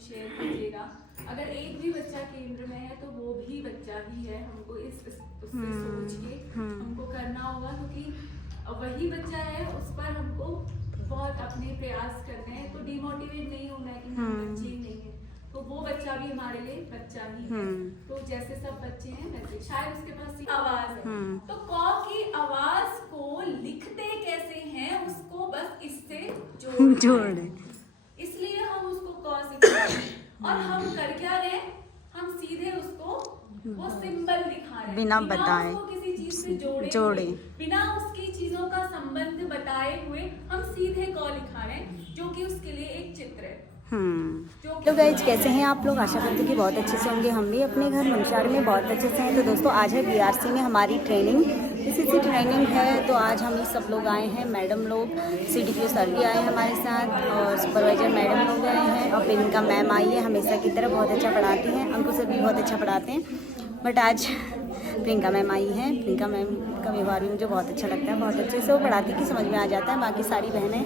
Share कीजिएगा। अगर एक भी बच्चा केंद्र में है तो वो भी बच्चा ही है, हमको उससे सोच के हमको करना होगा, क्योंकि वही बच्चा है, उस पर हमको बहुत अपने प्रयास करने हैं। तो डिमोटिवेट नहीं होना है कि हम बच्चे ही नहीं है, तो वो बच्चा भी हमारे लिए बच्चा ही है। तो जैसे सब बच्चे हैं वैसे शायद उसके पास आवाज है, तो क की आवाज को लिखते कैसे हैं उसको बस इससे जोड़, इसलिए हम उसको क से और हम कर क्या रहे, हम सीधे उसको वो सिंबल दिखा रहे हैं बिना बताए, उसको किसी चीज से जोड़े बिना उसकी चीजों का संबंध बताए हुए हम सीधे क लिखा रहे हैं, जो कि उसके लिए एक चित्र है। तो गाइज कैसे हैं आप लोग? आशा करती हूँ कि बहुत अच्छे से होंगे। हम भी अपने घर मंशार में बहुत अच्छे से हैं। तो दोस्तों आज है बीआरसी में हमारी ट्रेनिंग, इसी से ट्रेनिंग है। तो आज हम ही सब लोग आए हैं, मैडम लोग, सीडीपीओ सर भी आए हैं हमारे साथ, और सुपरवाइजर मैडम लोग आए हैं, और प्रियंका मैम आई है, हमेशा की तरह बहुत अच्छा पढ़ाती हैं, अंकुर सर भी बहुत अच्छा पढ़ाते हैं, बट आज प्रियंका मैम आई हैं। प्रियंका मैम का व्यवहार भी मुझे बहुत अच्छा लगता है, बहुत अच्छे से वो पढ़ाती कि समझ में आ जाता है। बाकी सारी बहनें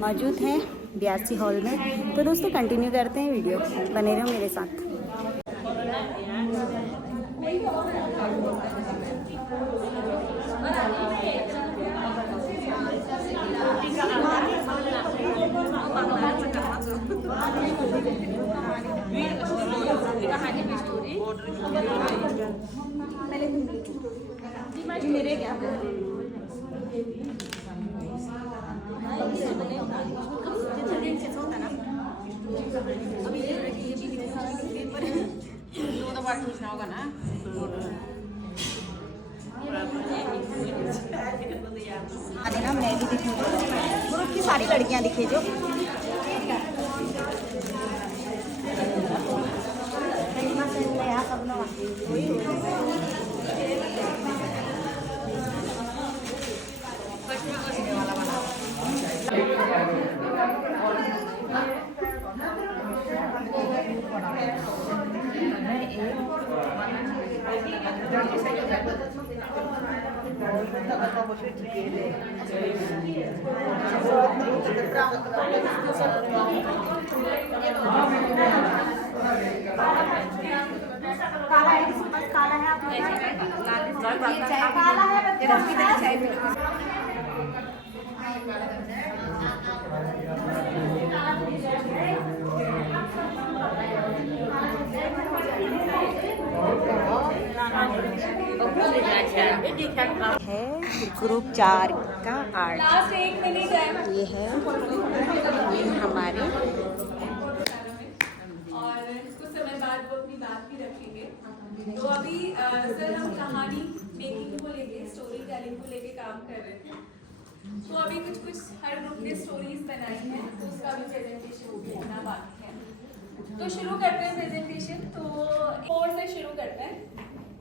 मौजूद हैं बीआरसी हॉल में। तो दोस्तों कंटिन्यू करते हैं, वीडियो बने रहो मेरे साथ। मेरे क्या होगा ना, ना मैं भी दिखूँ, ग्रुप की सारी लड़कियां दिखे जो काला है, काला है, आप काला है, है ग्रुप 4 का आर्ट। लास्ट 1 मिनट है, ये है हमारे, और कुछ समय बाद वो अपनी बात भी रखेंगे। तो अभी सर हम कहानी मेकिंग को लेके, स्टोरी टेलिंग को लेके काम कर रहे थे। तो अभी कुछ हर ग्रुप ने स्टोरीज बनाई हैं, तो उसका भी प्रेजेंटेशन होना बाकी है। तो शुरू करते हैं प्रेजेंटेशन। तो 4 से शुरू करते हैं,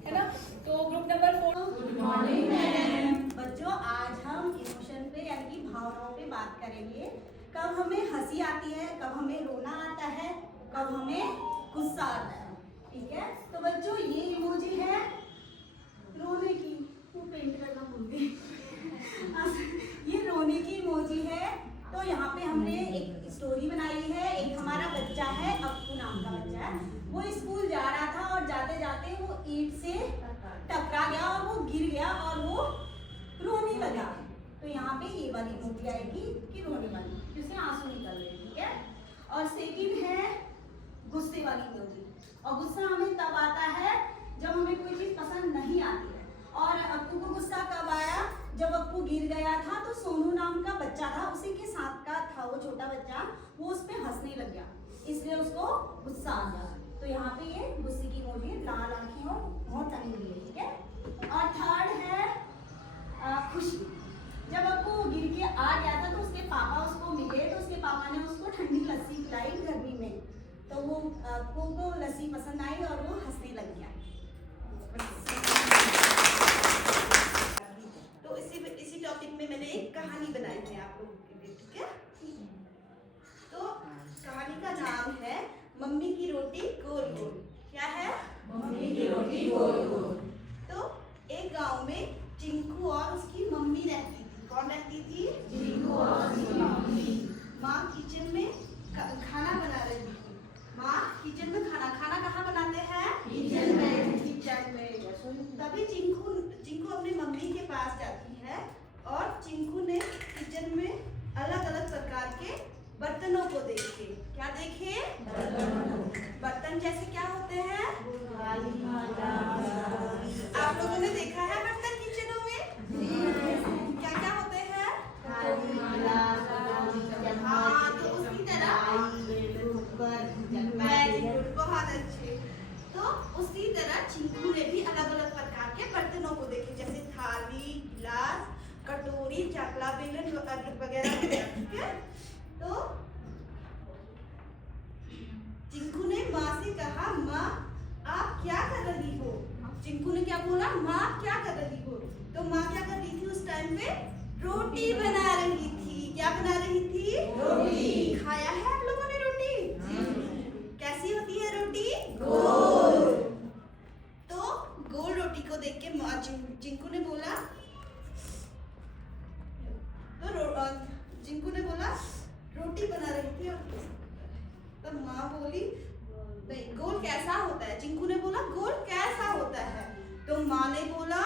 है ना। तो group number 4। Good morning ma'am. बच्चों आज हम इमोशन पे यानी कि भावनाओं पे बात करेंगे। कब हमें हंसी आती है, कब हमें रोना आता है, कब हमें गुस्सा आता है, ठीक है। तो बच्चों ये इमोजी है रोने की, वो पेंट करना भूल गई। ये रोने की इमोजी है। तो यहाँ पे हमने एक स्टोरी बनाई है। एक हमारा बच्चा है, अप्पू नाम का बच्चा है, वो स्कूल जा रहा था और जाते जाते वो ईंट से टकरा गया और वो गिर गया और वो रोने लगा। तो यहाँ पे ये वाली इमोजी आएगी कि रोने वाली, जिससे आंसू निकल रहे, ठीक है। और सेकंड है गुस्से वाली इमोजी। और गुस्सा हमें तब आता है जब हमें कोई चीज पसंद नहीं आती है। और अप्पू को गुस्सा कब आया, जब अप्पू गिर गया था तो सोनू नाम का बच्चा था, उसी के साथ का था वो छोटा बच्चा, वो उस पे हंसने लग गया, इसलिए उसको गुस्सा आ गया। तो यहाँ पे ये गुस्से की इमोजी, लाल आंखें और बहुत तनी हुई है, ठीक है। और थर्ड है खुशी। जब अप्पू गिर के आ गया था तो उसके पापा उसको मिले, तो उसके पापा ने उसको ठंडी लस्सी पिलाई गर्मी में, तो वो अप्पू को लस्सी पसंद आई और वो हंसने लग गया। तो इसी टॉपिक में मैंने एक कहानी बनाई है आप लोगों के लिए, ठीक है। तो कहानी का नाम है मम्मी की रोटी गोल गोल। क्या है? मम्मी की रोटी गोल गोल। तो एक गांव में चिंकू और उसकी मम्मी रहती थी। कौन रहती थी? चिंकू और उसकी मम्मी। माँ किचन में खाना बना रही थी। देखे? बर्तन जैसे क्या होते हैं? आप लोगों ने देखा है बर्तन किचनों में? क्या क्या होते हैं? हाँ, तो उसी तरह वेरी गुड, बहुत अच्छे। तो उसी तरह चिंकू ने भी अलग अलग प्रकार के बर्तनों को देखे, जैसे थाली, गिलास, कटोरी, चकला, बेलन वगैरह, ठीक है? तो चिंकू ने माँ से कहा, माँ आप क्या कर रही हो? चिंकू ने क्या बोला? माँ क्या कर रही हो? तो माँ क्या कर रही थी उस टाइम पे? रोटी बना रही थी। क्या बना रही थी? रोटी। खाया है आप लोगों ने रोटी? कैसी होती है रोटी? गोल। तो गोल रोटी को देख के चिंकू ने बोला, चिंकू ने बोला रोटी बना रही थी, तो माँ बोली नहीं, गोल कैसा होता है? चिंकू ने बोला गोल कैसा होता है? तो माँ ने बोला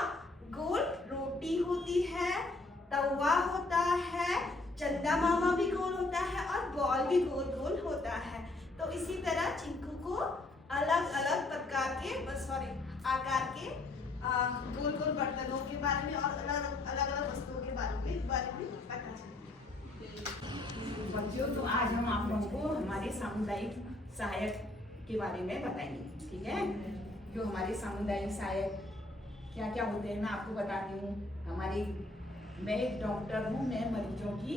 गोल रोटी होती है, तवा होता है, चंदा मामा भी गोल होता है और बॉल भी गोल गोल होता है। तो इसी तरह चिंकू को अलग अलग प्रकार के आकार के गोल गोल बर्तनों के बारे में और अलग अलग वस्तुओं के बारे में पता चला। बच्चों, तो आज हम आप लोगों को हमारे सामुदायिक सहायक के बारे में बताएंगे, ठीक है? जो हमारे सामुदायिक सहायक क्या क्या होते हैं मैं आपको बताती हूँ। मैं एक डॉक्टर हूँ, मैं मरीजों की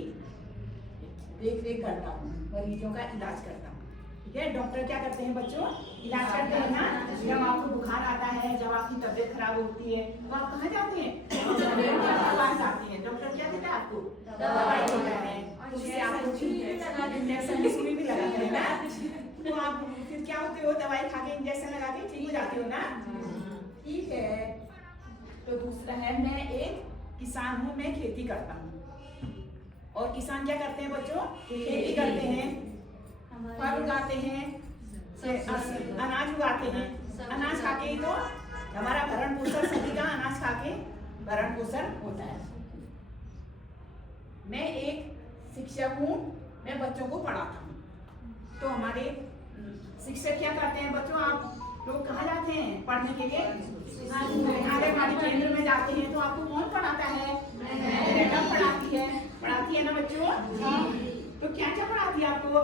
देख रेख करता हूँ, मरीजों का इलाज करता हूँ, ठीक है? डॉक्टर क्या करते हैं बच्चों? इलाज करते हैं ना। जब आपको बुखार आता है, जब आपकी तबीयत खराब होती है, तो आप कहाँ जाते हैं? डॉक्टर के पास जाते हैं। डॉक्टर क्या देता है आपको? दवाई देता है। उससे आपको इंजेक्शन भी लगाते हैं ना। तो आप फिर क्या होते हो? दवाई खा के इंजेक्शन लगा के ठीक हो जाते हो ना, ठीक है? तो दूसरा है, मैं एक किसान हूँ, मैं खेती करता हूँ। और किसान क्या करते हैं बच्चों? खेती करते हैं, फल उगाते हैं, अनाज उगाते हैं। अनाज खा के ही तो हमारा भरण पोषण, सभी का अनाज खा के भरण पोषण होता है। मैं एक शिक्षक हूँ, मैं बच्चों को पढ़ाता हूँ। तो हमारे शिक्षक क्या करते हैं बच्चों? आप लोग कहाँ जाते हैं पढ़ने के लिए? आंगनबाड़ी केंद्र में जाते हैं। तो आपको कौन पढ़ाता है? मैडम पढ़ाती है ना बच्चों? तो क्या क्या पढ़ाती है आपको?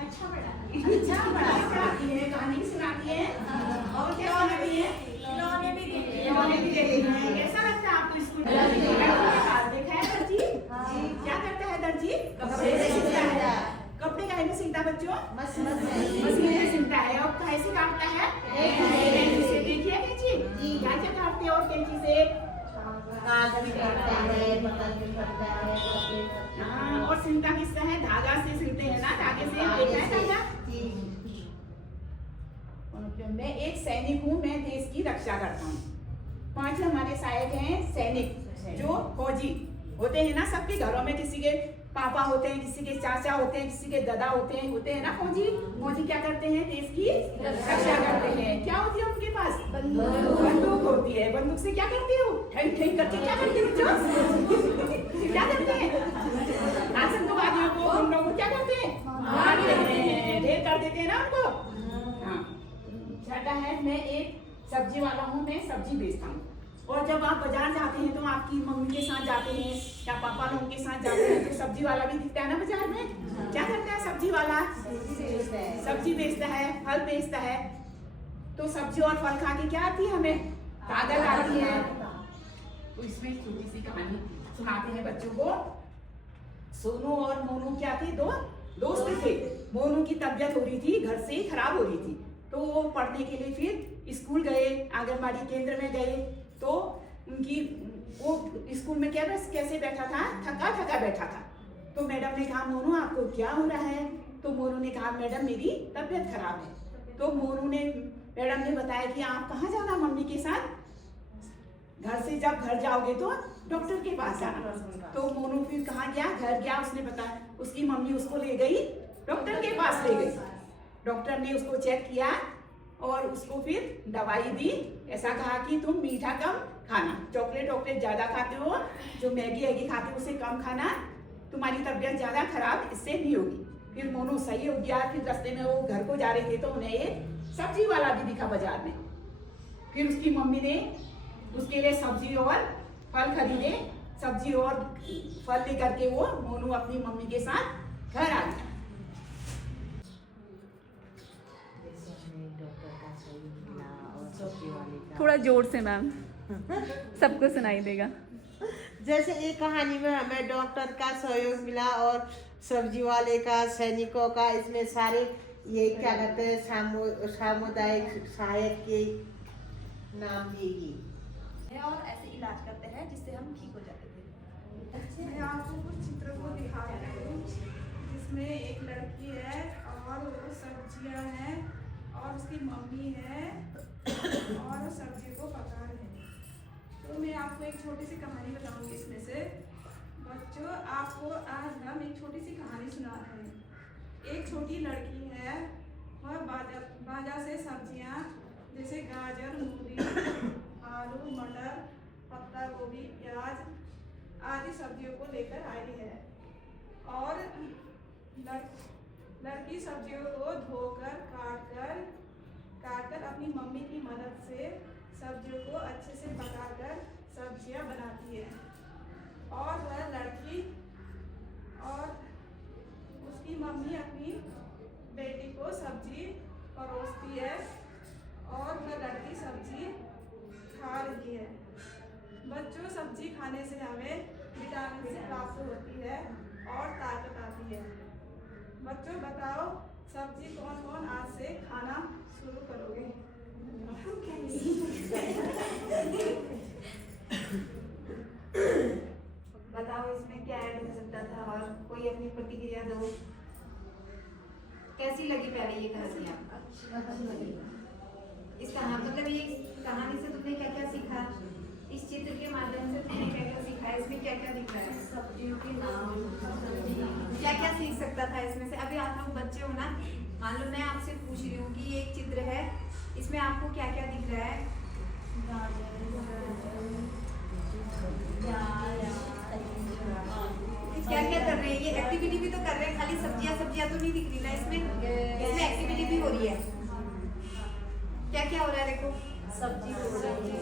अच्छा पढ़ाती है, कहानी सुनाती है, और क्या सुनाती है? खिलौने भी देती है। कैसा लगता है आपको स्कूल? देखा है दर्जी? क्या करता है दर्जी? कपड़े सिलता है। कपड़े काहे में सिलता है बच्चों? मशीन में सिलता है। और काहे से काटता है? कैंची से। देखिए कैंची क्या क्या काटते हैं? और कैंची से और सिलता किससे है? धागा से सिलते हैं ना, धागे से। देखा है धागा? मैं एक सैनिक हूँ, मैं देश की रक्षा करता हूँ। 5 हमारे सहायक हैं सैनिक, जो फौजी होते हैं ना। सबके घरों में किसी के पापा होते हैं, किसी के चाचा होते हैं, किसी के दादा होते हैं ना फौजी। फौजी क्या करते हैं? देश की रक्षा करते हैं। क्या होती है उनके पास? बंदूक होती है। बंदूक से क्या करते हो? ठंड करके क्या करते हो बच्चों? क्या करते हैं? आतंकवादियों को, हम लोग क्या करते हैं? मार देते हैं, ढेर कर देते हैं ना उनको। हाँ, छठा है, मैं एक सब्जी वाला हूँ, मैं सब्जी बेचता हूँ। और जब आप बाजार जाते हैं तो आपकी मम्मी के साथ जाते हैं या पापा लोगों के साथ जाते हैं, तो सब्जी वाला भी दिखता है ना बाजार में। क्या करता है सब्जी वाला? सब्जी बेचता है, फल बेचता है। तो सब्जी और फल खा के क्या आती है हमें? ताकत आती है। तो इसमें छोटी सी कहानी सुनाते हैं बच्चों को। सोनू और मोनू क्या थे? 2 दोस्त थे। मोनू की तबीयत हो रही थी, घर से खराब हो रही थी, तो वो पढ़ने के लिए फिर स्कूल गए, आंगनबाड़ी केंद्र में गए। तो वो स्कूल में क्या बस कैसे बैठा था? थका बैठा था। तो मैडम ने कहा, मोनू आपको क्या हो रहा है? तो मोनू ने कहा, मैडम मेरी तबीयत खराब है। तो मैडम ने बताया कि आप कहाँ जाना मम्मी के साथ? घर से जब घर जाओगे तो डॉक्टर के पास जाना। तो मोनू फिर कहाँ गया? घर गया। उसने बताया, उसकी मम्मी उसको ले गई, डॉक्टर के पास ले गई। डॉक्टर ने उसको चेक किया और उसको फिर दवाई दी। ऐसा कहा कि तुम मीठा कम खाना, चॉकलेट ज्यादा खाते हो, जो मैगी खाते हो उसे कम खाना, तुम्हारी तबीयत ज्यादा खराब इससे नहीं होगी। फिर मोनू सही हो गया। फिर रास्ते में वो घर को जा रहे थे तो उन्हें एक सब्जी वाला भी दिखा बाजार में। फिर उसकी मम्मी ने उसके लिए सब्जी और फल खरीदे। सब्जी और फल लेकर के वो मोनू अपनी मम्मी के साथ घर आ गया। थोड़ा जोर से मैम, सबको सुनाई देगा। जैसे एक कहानी में हमें डॉक्टर का सहयोग मिला और सब्जी वाले का, सैनिकों का, इसमें सारे ये क्या कहते हैं सामुदायिक सहायक के नाम दिए और ऐसे इलाज करते हैं जिससे हम ठीक हो जाते थे। मैं आपको कुछ चित्र को दिखा रही हूँ जिसमें एक लड़की है और वो सब्जियां हैं और उसकी मम्मी है और सब्जी को पका रहे हैं। तो मैं आपको एक छोटी सी कहानी बताऊंगी इसमें से। बच्चों, आपको आज हम एक छोटी सी कहानी सुना रहे हैं। एक छोटी लड़की है, वह बाजार से सब्जियां जैसे गाजर, मूली, आलू, मटर, पत्ता गोभी, प्याज आदि सब्जियों को लेकर आई है और लड़की सब्जियों को धोकर काट कर अपनी मम्मी की मदद से सब्जियों को अच्छे से पकाकर सब्जियां बनाती है। और वह लड़की और उसकी मम्मी अपनी बेटी को सब्जी परोसती है और वह लड़की सब्जी खा रही है। बच्चों, सब्जी खाने से हमें विटामिन सी प्राप्त होती है और ताकत आती है। बच्चों, बताओ सब्जी कौन कौन आज से खाना शुरू करोगे? बताओ इसमें क्या ऐड हो सकता था और कोई अपनी प्रतिक्रिया दो। कैसी लगी पहले ये कहानी आपको? इस कहानी मतलब ये कहानी से तुमने क्या क्या सीखा? इस चित्र के माध्यम से तुमने क्या क्या सीखा? इसमें क्या क्या दिख रहा है? सब्जियों के नाम, क्या क्या सीख सकता था इसमें से? अभी आप लोग बच्चे हो ना, मान लो मैं आपसे पूछ रही हूँ कि ये एक चित्र है, इसमें आपको क्या क्या दिख रहा है? क्या क्या कर रहे हैं? ये एक्टिविटी भी तो कर रहे हैं, खाली सब्जियां तो नहीं दिख रही ना इसमें एक्टिविटी भी हो रही है। क्या क्या हो रहा है? देखो, सब्जी हो रही है।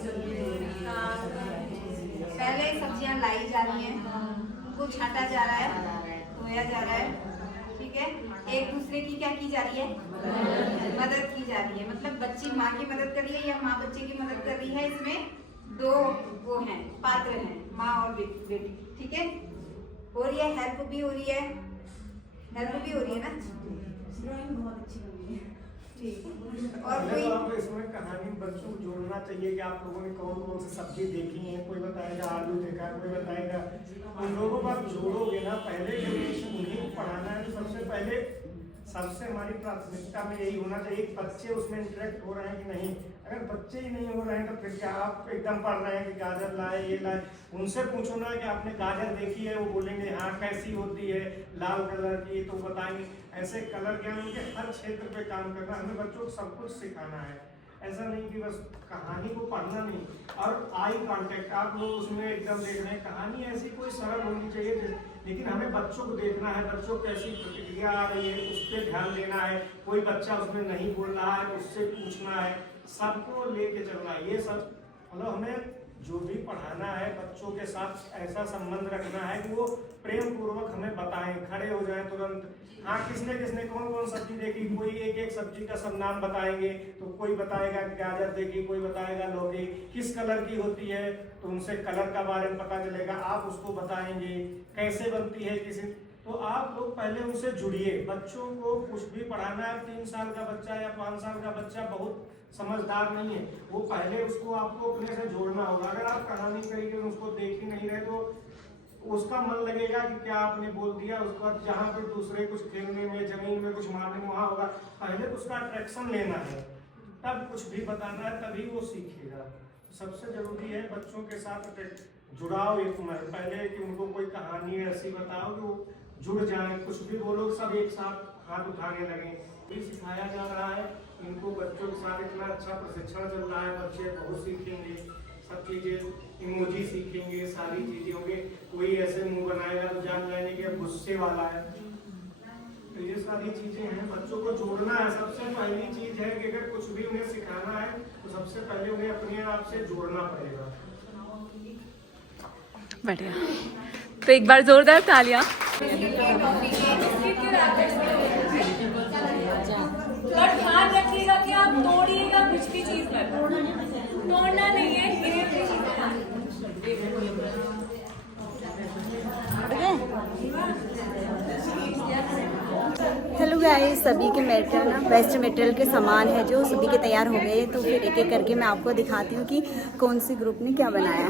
पहले सब्जियां लाई जा रही हैं, उनको छांटा जा रहा है, धोया जा रहा है, ठीक है। एक दूसरे की क्या की जा रही है? मदद की जा रही है। मतलब बच्ची माँ की मदद कर रही है या माँ बच्चे की मदद कर रही है। इसमें दो वो हैं, पात्र हैं, माँ और बेटी, ठीक है। हो रही है, हेल्प भी हो रही है ना। ड्राइंग बहुत अच्छी बनी है। ठीक। और कोई आपको इसमें कहानी बच्चों को जोड़ना चाहिए कि आप लोगों ने कौन कौन सी सब्जी देखी है। कोई बताएगा आलू देखा है, कोई बताएगा। उन लोगों को आप जोड़ोगे ना, पहले जनरेशन उन्हीं को पढ़ाना है। तो सबसे हमारी प्राथमिकता में यही होना चाहिए कि बच्चे उसमें इंटरेक्ट हो रहे हैं कि नहीं। अगर बच्चे ही नहीं हो रहे हैं तो फिर क्या आप एकदम पढ़ रहे हैं कि गाजर लाए, ये लाए। उनसे पूछो ना कि आपने गाजर देखी है, वो बोलेंगे हाँ कैसी होती है, लाल कलर की, तो बताएंगे। ऐसे कलर ज्ञान उनके हर क्षेत्र पे काम करना। हमें बच्चों को सब कुछ सिखाना है। ऐसा नहीं कि बस कहानी को पढ़ना नहीं। और आई कांटेक्ट, आप लोग उसमें एकदम देख रहे हैं। कहानी ऐसी कोई सरल होनी चाहिए, लेकिन हमें बच्चों को देखना है, बच्चों को कैसी प्रतिक्रिया आ रही है उस पर ध्यान देना है। कोई बच्चा उसमें नहीं बोल रहा है, उससे पूछना है, सबको लेके चलना है। ये सब मतलब हमें जो भी पढ़ाना है बच्चों के साथ ऐसा संबंध रखना है कि वो प्रेम पूर्वक हमें बताएं, खड़े हो जाएं तुरंत। हाँ, किसने किसने कौन कौन सब्जी देखी, कोई एक एक सब्जी का सब नाम बताएंगे। तो कोई बताएगा कि गाजर देखी, कोई बताएगा लौकी किस कलर की होती है, तो उनसे कलर का बारे में पता चलेगा। आप उसको बताएंगे कैसे बनती है किसी। तो आप लोग पहले उनसे जुड़िए। बच्चों को कुछ भी पढ़ाना है, 3 साल का बच्चा या 5 साल का बच्चा बहुत समझदार नहीं है, वो पहले उसको आपको अपने से जोड़ना होगा। अगर आप कहानी तरीके से उसको देख ही नहीं रहे तो उसका मन लगेगा कि क्या आपने बोल दिया। उसके बाद जहाँ पे दूसरे कुछ खेलने में, जमीन में कुछ मारने में वहाँ होगा। पहले उसका अट्रैक्शन लेना है, तब कुछ भी बताना है, तभी वो सीखेगा। सबसे जरूरी है बच्चों के साथ जुड़ाव। एक पहले कि उनको कोई कहानी ऐसी बताओ कि वो जुड़ जाए। कुछ भी बोलो सब एक साथ हाथ उठाने लगे। ये सिखाया जा रहा है इनको। बच्चों के साथ इतना अच्छा प्रशिक्षण चल रहा है, बच्चे बहुत सीखेंगे, सब चीजें इमोजी सीखेंगे, सारी चीजें होंगे। कोई ऐसे मुंह बनाएगा तो जान जाएंगे कि गुस्से वाला है। तो ये सारी चीजें हैं, बच्चों को जोड़ना है। सबसे पहली चीज है कि अगर कुछ भी उन्हें सिखाना है तो सबसे पहले उन्हें अपने आप से जोड़ना पड़ेगा। बढ़िया, तो एक बार जोरदार तालियां। और ध्यान रखिएगा कि आप तोड़िएगा कुछ भी चीज मत, तोड़ना नहीं है, गिरे हुए चीजें लानी। हेलो गाइस, सभी के मेटेरियल ना वेस्ट मटेरियल के सामान है जो सभी के तैयार हो गए। तो फिर एक एक करके मैं आपको दिखाती हूँ कि कौन सी ग्रुप ने क्या बनाया।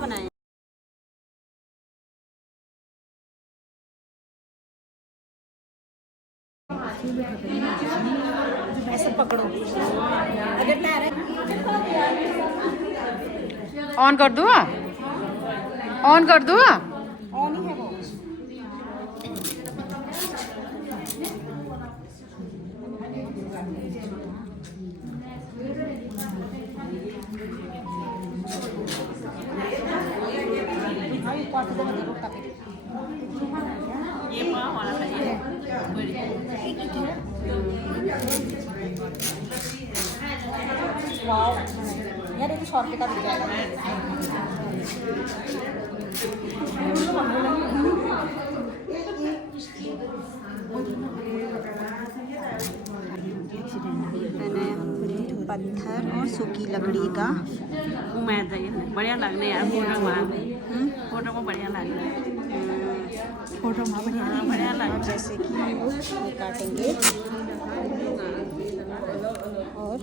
बनाए ऐसे पकड़ो, अगर ऑन कर दूँ, ऑन कर दूँ। ऑन ही है वो। यार ये तो 100 रुपये का बिक जाएगा। पत्थर और सूखी लकड़ी का बढ़िया लगने यार, फोटो में बढ़िया लगने, फोटो में बढ़िया लग। जैसे कि ये काटेंगे और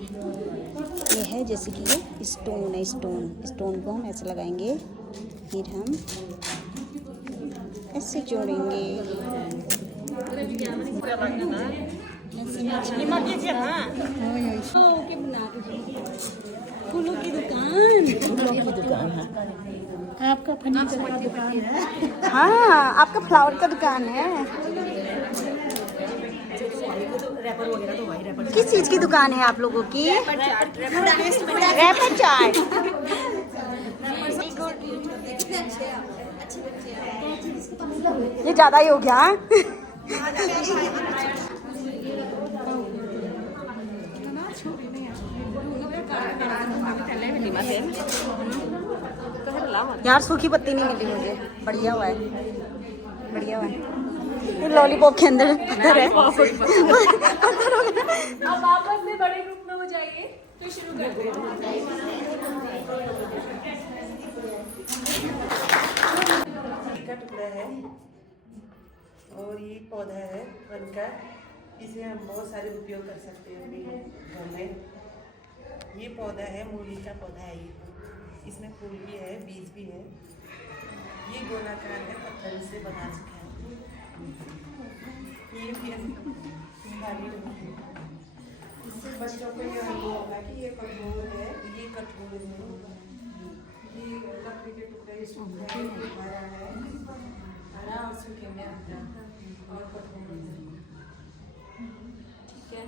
ये है जैसे कि ये स्टोन है, स्टोन को हम ऐसे लगाएंगे, फिर हम ऐसे जोड़ेंगे। फूलों की दुकान है। आपका फर्नीचर का दुकान है? हाँ, आपका फ्लावर का दुकान है। किस चीज की दुकान है आप लोगों की? Wrapper chart. ये ज्यादा ही हो गया। यार सूखी पत्ती नहीं मिली मुझे, बढ़िया हुआ है, बढ़िया हुआ है। ये लॉलीपॉप के अंदर पत्थर है। अब वापस से बड़े ग्रुप में हो जाइए तो शुरू करते हैं। का टुकड़ा है और ये पौधा है वन का, इसे हम बहुत सारे उपयोग कर सकते हैं अपने घर में। ये पौधा है मूली का पौधा है, ये इसमें फूल भी है, बीज भी है। ये गोलाकार है, पत्थर से बना चुका है। ये भी इससे बच्चों को ये अनुभव होगा कि ये कठोर है, ये कठोर है, ये लकड़ी के टुकड़े सूखे हरा है, हरा और सूखे में अंदर और कठोर है। ठीक है,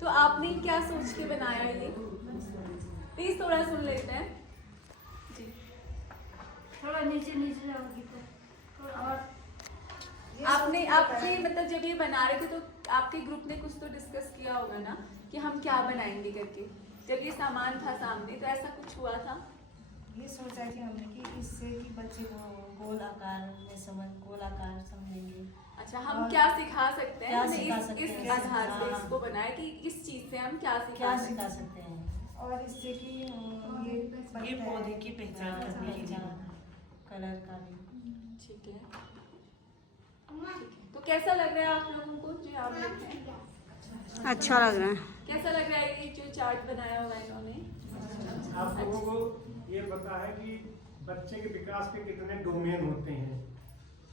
तो आपने क्या सोच के बनाया ये? प्लीज थोड़ा सुन लेते हैं जी। थोड़ा नीचे जाओगी तो। और आपने मतलब जब ये बना रहे थे तो आपके ग्रुप ने कुछ तो डिस्कस किया होगा ना कि हम क्या बनाएंगे करके, जब ये सामान था सामने तो ऐसा कुछ हुआ था? ये सोचा कि हमने कि इससे कि बच्चे गोल आकार में गोल आकार समझेंगे। अच्छा, हम क्या सिखा सकते हैं? इस आधार से इसको बनाए कि इस चीज से हम क्या सिखा सकते हैं, और इससे कि ये पौधे की पहचान करने के लिए कलर का भी। ठीक है, तो कैसा लग रहा है आप लोगों को जो आप देख रहे हैं? अच्छा लग रहा है। कैसा लग रहा है ये जो चार्ट बनाया हुआ है इन्होंने? आप लोगों को ये पता है कि बच्चे के विकास के कितने डोमेन होते हैं,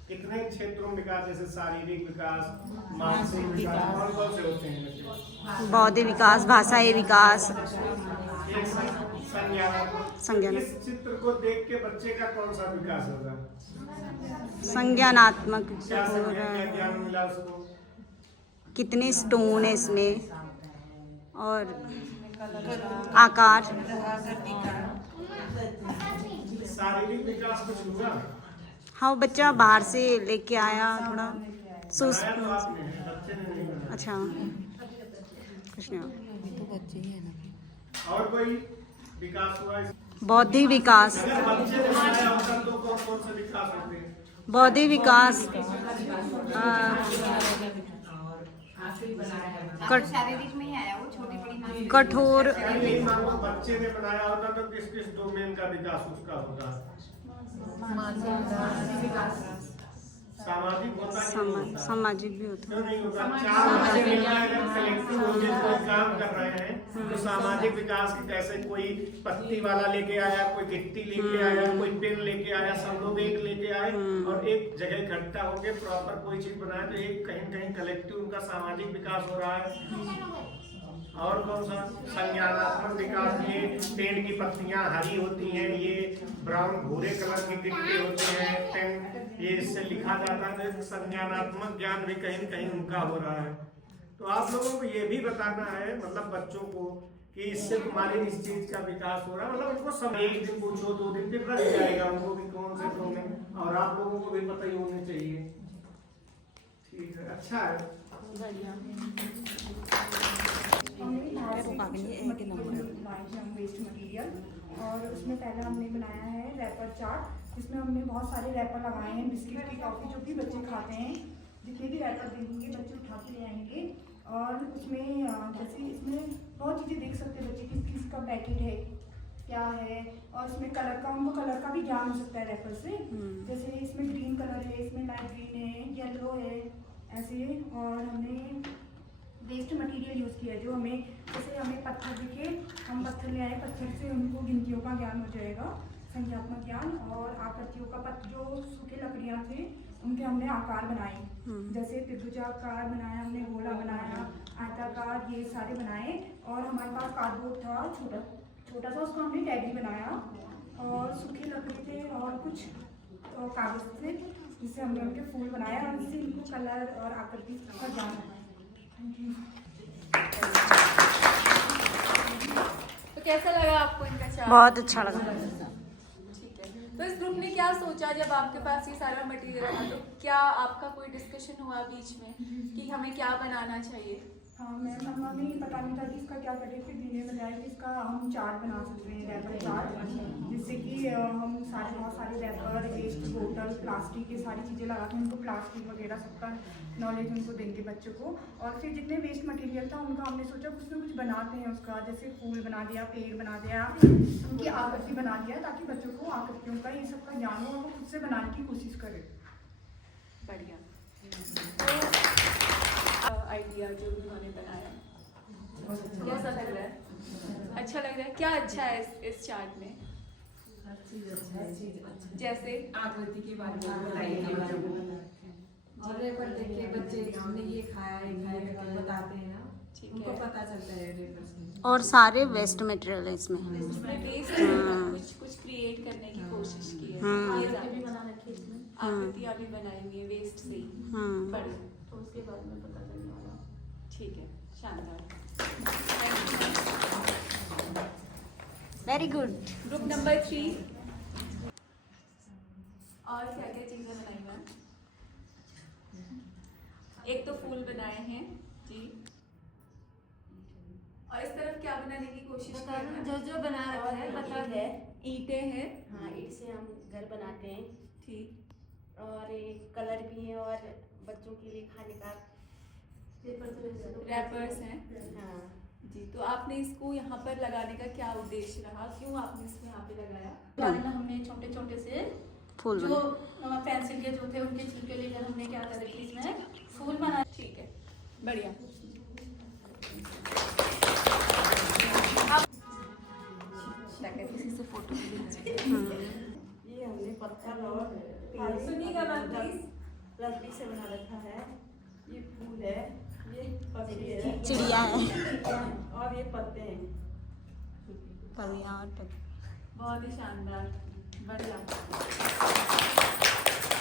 कितने क्षेत्रों में विकास, जैसे शारीरिक विकास, मानसिक विकास, कौन कौन से होते हैं? बौद्धिक विकास, भाषाई विकास, संज्ञान। इस चित्र को देख के बच्चे का कौन सा विकास होगा? संज्ञानात्मक क्या ज्ञान मिला उसको? कितने स्टोन है इसमें और आकार। शारीरिक विकास कुछ हुआ? हाँ, वो बच्चा बाहर से लेके आया थोड़ा सुस्त। बनाया तो आपने, बच्चे ने नहीं बनाया। अच्छा, कुछ नहीं हुआ। और कोई विकास हुआ? बौद्धिक विकास, अगर बच्चे ने बनाया होता तो कौन कौन से विकास होते हैं? बौद्धिक विकास, शारीरिक में ही आया वो, छोटी बड़ी मात्रा। कठोर, नहीं, मान लो बच्चे ने बनाया होता तो किस किस डोमेन का विकास उसका होता? सामाजिक होता कि नहीं होता? सामाजिक भी होता क्यों नहीं होता? चार बच्चे मिलकर अगर कलेक्टिव होकर कोई काम कर रहे हैं तो सामाजिक विकास की कैसे, कोई पत्ती वाला लेके आया, कोई गिट्टी लेके आया, कोई पेन लेके आया, सब लोग एक लेके आए और एक जगह इकट्ठा होके प्रॉपर कोई चीज बनाए तो एक कहीं कहीं कलेक्टिव उनका सामाजिक विकास हो रहा है। और कौन सा? संज्ञानात्मक विकास, ये पेड़ की पत्तियां हरी होती हैं, ये ब्राउन भूरे कलर की गिट्टी होती हैं, पेन ये इससे लिखा जाता है, तो संज्ञानात्मक ज्ञान भी कहीं न कहीं उनका हो रहा है। तो आप लोगों को ये भी बताना है, मतलब बच्चों को, कि इससे तुम्हारे इस चीज का विकास हो रहा है, मतलब उनको समय, एक दिन पूछो 2 दिन फिर रह जाएगा उनको भी कौन से डोमेन, और आप लोगों को भी पता ही होने चाहिए। ठीक है, अच्छा है। वेस्ट मटेरियल, और उसमें पहले हमने बनाया है रैपर चार्ट। इसमें हमने बहुत सारे रैपर लगाए हैं, बिस्किट की, टॉफी, जो भी बच्चे खाते हैं, जितने भी रैपर देंगे बच्चे उठा के ले आएंगे। और उसमें जैसे इसमें बहुत चीज़ें देख सकते हैं बच्चे, किस किस का पैकेट है, क्या है, और इसमें कलर का, उनको कलर का भी ज्ञान हो सकता है रैपर से। जैसे इसमें ग्रीन कलर है, इसमें लाइट ग्रीन है, येलो है, ऐसे। और हमने वेस्ट मटेरियल यूज़ किया है, जो हमें, जैसे हमें पत्थर दिखे, हम पत्थर ले आए, पत्थर से उनको गिनतियों का ज्ञान हो जाएगा, संख्यात्मक ज्ञान। और आकृतियों का जो सूखे लकड़ियाँ थे उनके हमने आकार बनाए, जैसे त्रिभुजाकार बनाया हमने, गोला बनाया, आयताकार, ये सारे बनाए। और हमारे पास कार्डबोर्ड था छोटा सा, उसको हमने टैडी बनाया। और सूखे लकड़ी थे और कुछ कागज़ थे, जिससे हमने उनके फूल बनाए और इससे इनको कलर और आकृति का ज्ञान है। तो कैसा लगा आपको इनका चार्ट? बहुत अच्छा लगा। ठीक है, तो इस ग्रुप ने क्या सोचा जब आपके पास ये सारा मटेरियल था, तो क्या आपका कोई डिस्कशन हुआ बीच में कि हमें क्या बनाना चाहिए? हाँ मैम, हमें पता नहीं था कि इसका क्या करें, फिर दीदी ने बताया कि इसका हम चार्ट बना सकते हैं, रैपर चार्ट, जिससे कि हम बहुत सारे रैपर, वेस्ट, बोतल, प्लास्टिक, ये सारी चीज़ें लगा के उनको प्लास्टिक वगैरह सबका नॉलेज उनको देंगे बच्चों को। और फिर जितने वेस्ट मटेरियल था उनका हमने सोचा कुछ ना कुछ बनाते हैं उसका, जैसे फूल बना दिया, पेड़ बना दिया, उनकी आकृति बना दिया, ताकि बच्चों को आकृतियों का ये सब का ज्ञान हो और वो खुद से बनाने की कोशिश करें। बढ़िया आइडिया जो उन्होंने बनाया, कैसा लग रहा है? अच्छा लग रहा है? क्या अच्छा है इस चार्ट में? जैसे आकृति के बारे में बताइए, और रेपर देखिए बच्चे हमने ये खाया है, करके बताते हैं ना, उनको पता चलता है रेपर से। और सारे वेस्ट मटेरियल है इसमें। कुछ क्रिएट करने की कोशिश की है, आकृतियाँ भी बनाई हुई है वेस्ट से ही। बढ़िया, तो उसके बाद में पता चलने वाला। ठीक है, शानदार, वेरी गुड। ग्रुप नंबर 3 और क्या क्या चीज़ें बनाई मैम? एक तो फूल बनाए हैं जी, और इस तरफ क्या बनाने की कोशिश की है? जो बना रखा है बता है, ईंटें हैं। हाँ, ईंट से हम घर बनाते हैं। ठीक, और एक कलर भी है और बच्चों के लिए खाने का रैपर्स हैं। हाँ जी, तो आपने इसको यहाँ पर लगाने का क्या उद्देश्य रहा, क्यों आपने इसको यहाँ पे लगाया? हमने छोटे छोटे से फूल जो पेंसिल के जो थे उनके छिलके लेकर हमने क्या करा कि इसमें फूल बना। ठीक है, बढ़िया। किसी से फोटो ये हमने पत्थर और सुनिएगा मैम प्लीज, लकड़ी से बना रखा है। ये फूल है, ये पक्षी है, चिड़िया है, और ये पत्ते हैं, फलियाँ और पत्ते। बहुत ही शानदार, बढ़िया।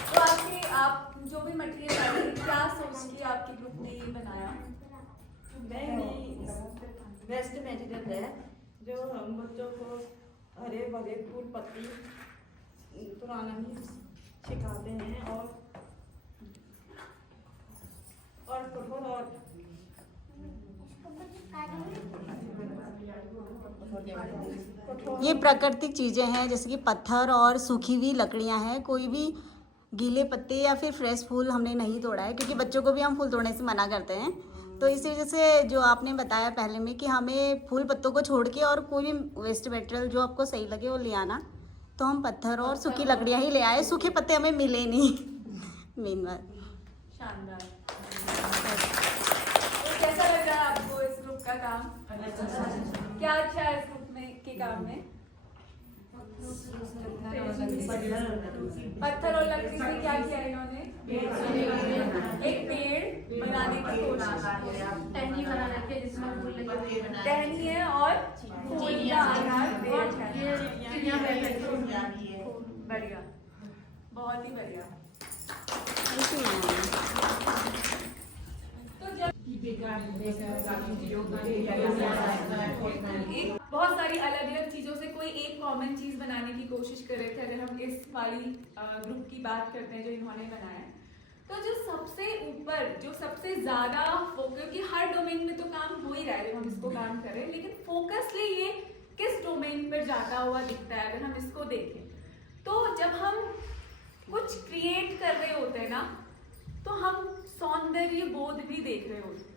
तो आप जो भी मटेरियल लाए क्या सोच के आपके ग्रुप ने ये बनाया? बेस्ट मटेरियल है जो हम बच्चों को हरे भरे फूल पत्ती पुराना ही सिखाते हैं और कठोर और ये प्राकृतिक चीज़ें हैं जैसे कि पत्थर और सूखी हुई लकड़ियां हैं। कोई भी गीले पत्ते या फिर फ्रेश फूल हमने नहीं तोड़ा है, क्योंकि बच्चों को भी हम फूल तोड़ने से मना करते हैं। तो इसी वजह से जो आपने बताया पहले में कि हमें फूल पत्तों को छोड़ के और कोई भी वेस्ट मटेरियल जो आपको सही लगे वो ले आना, तो हम पत्थर और सूखी लकड़ियाँ ही ले आए। सूखे पत्ते हमें मिले नहीं। मेन बात। शानदार। तो कैसा लग रहा है आपको इस ग्रुप का काम? क्या अच्छा है इस ग्रुप में के काम में? पत्थर और लकड़ी से क्या किया इन्होंने? एक पेड़ बनाने की कोशिश। टहनी बना रखी है जिसमें फूल लगे हुए हैं। टहनी है और फूल का आधार पेड़ है। बढ़िया, बहुत ही बढ़िया। बहुत सारी अलग अलग चीजों से कोई एक कॉमन चीज बनाने की कोशिश कर रहे थे। अगर हम इस वाली ग्रुप की बात करते हैं जो इन्होंने बनाया है, तो जो सबसे ऊपर जो सबसे ज्यादा फोकस, कि हर डोमेन में तो काम हो ही रहा है जब हम इसको काम कर रहे हैं, लेकिन फोकसली ये किस डोमेन पर जाता हुआ दिखता है अगर हम इसको देखें, तो जब हम कुछ क्रिएट कर रहे होते हैं ना, तो हम सौंदर्य बोध भी देख रहे होते हैं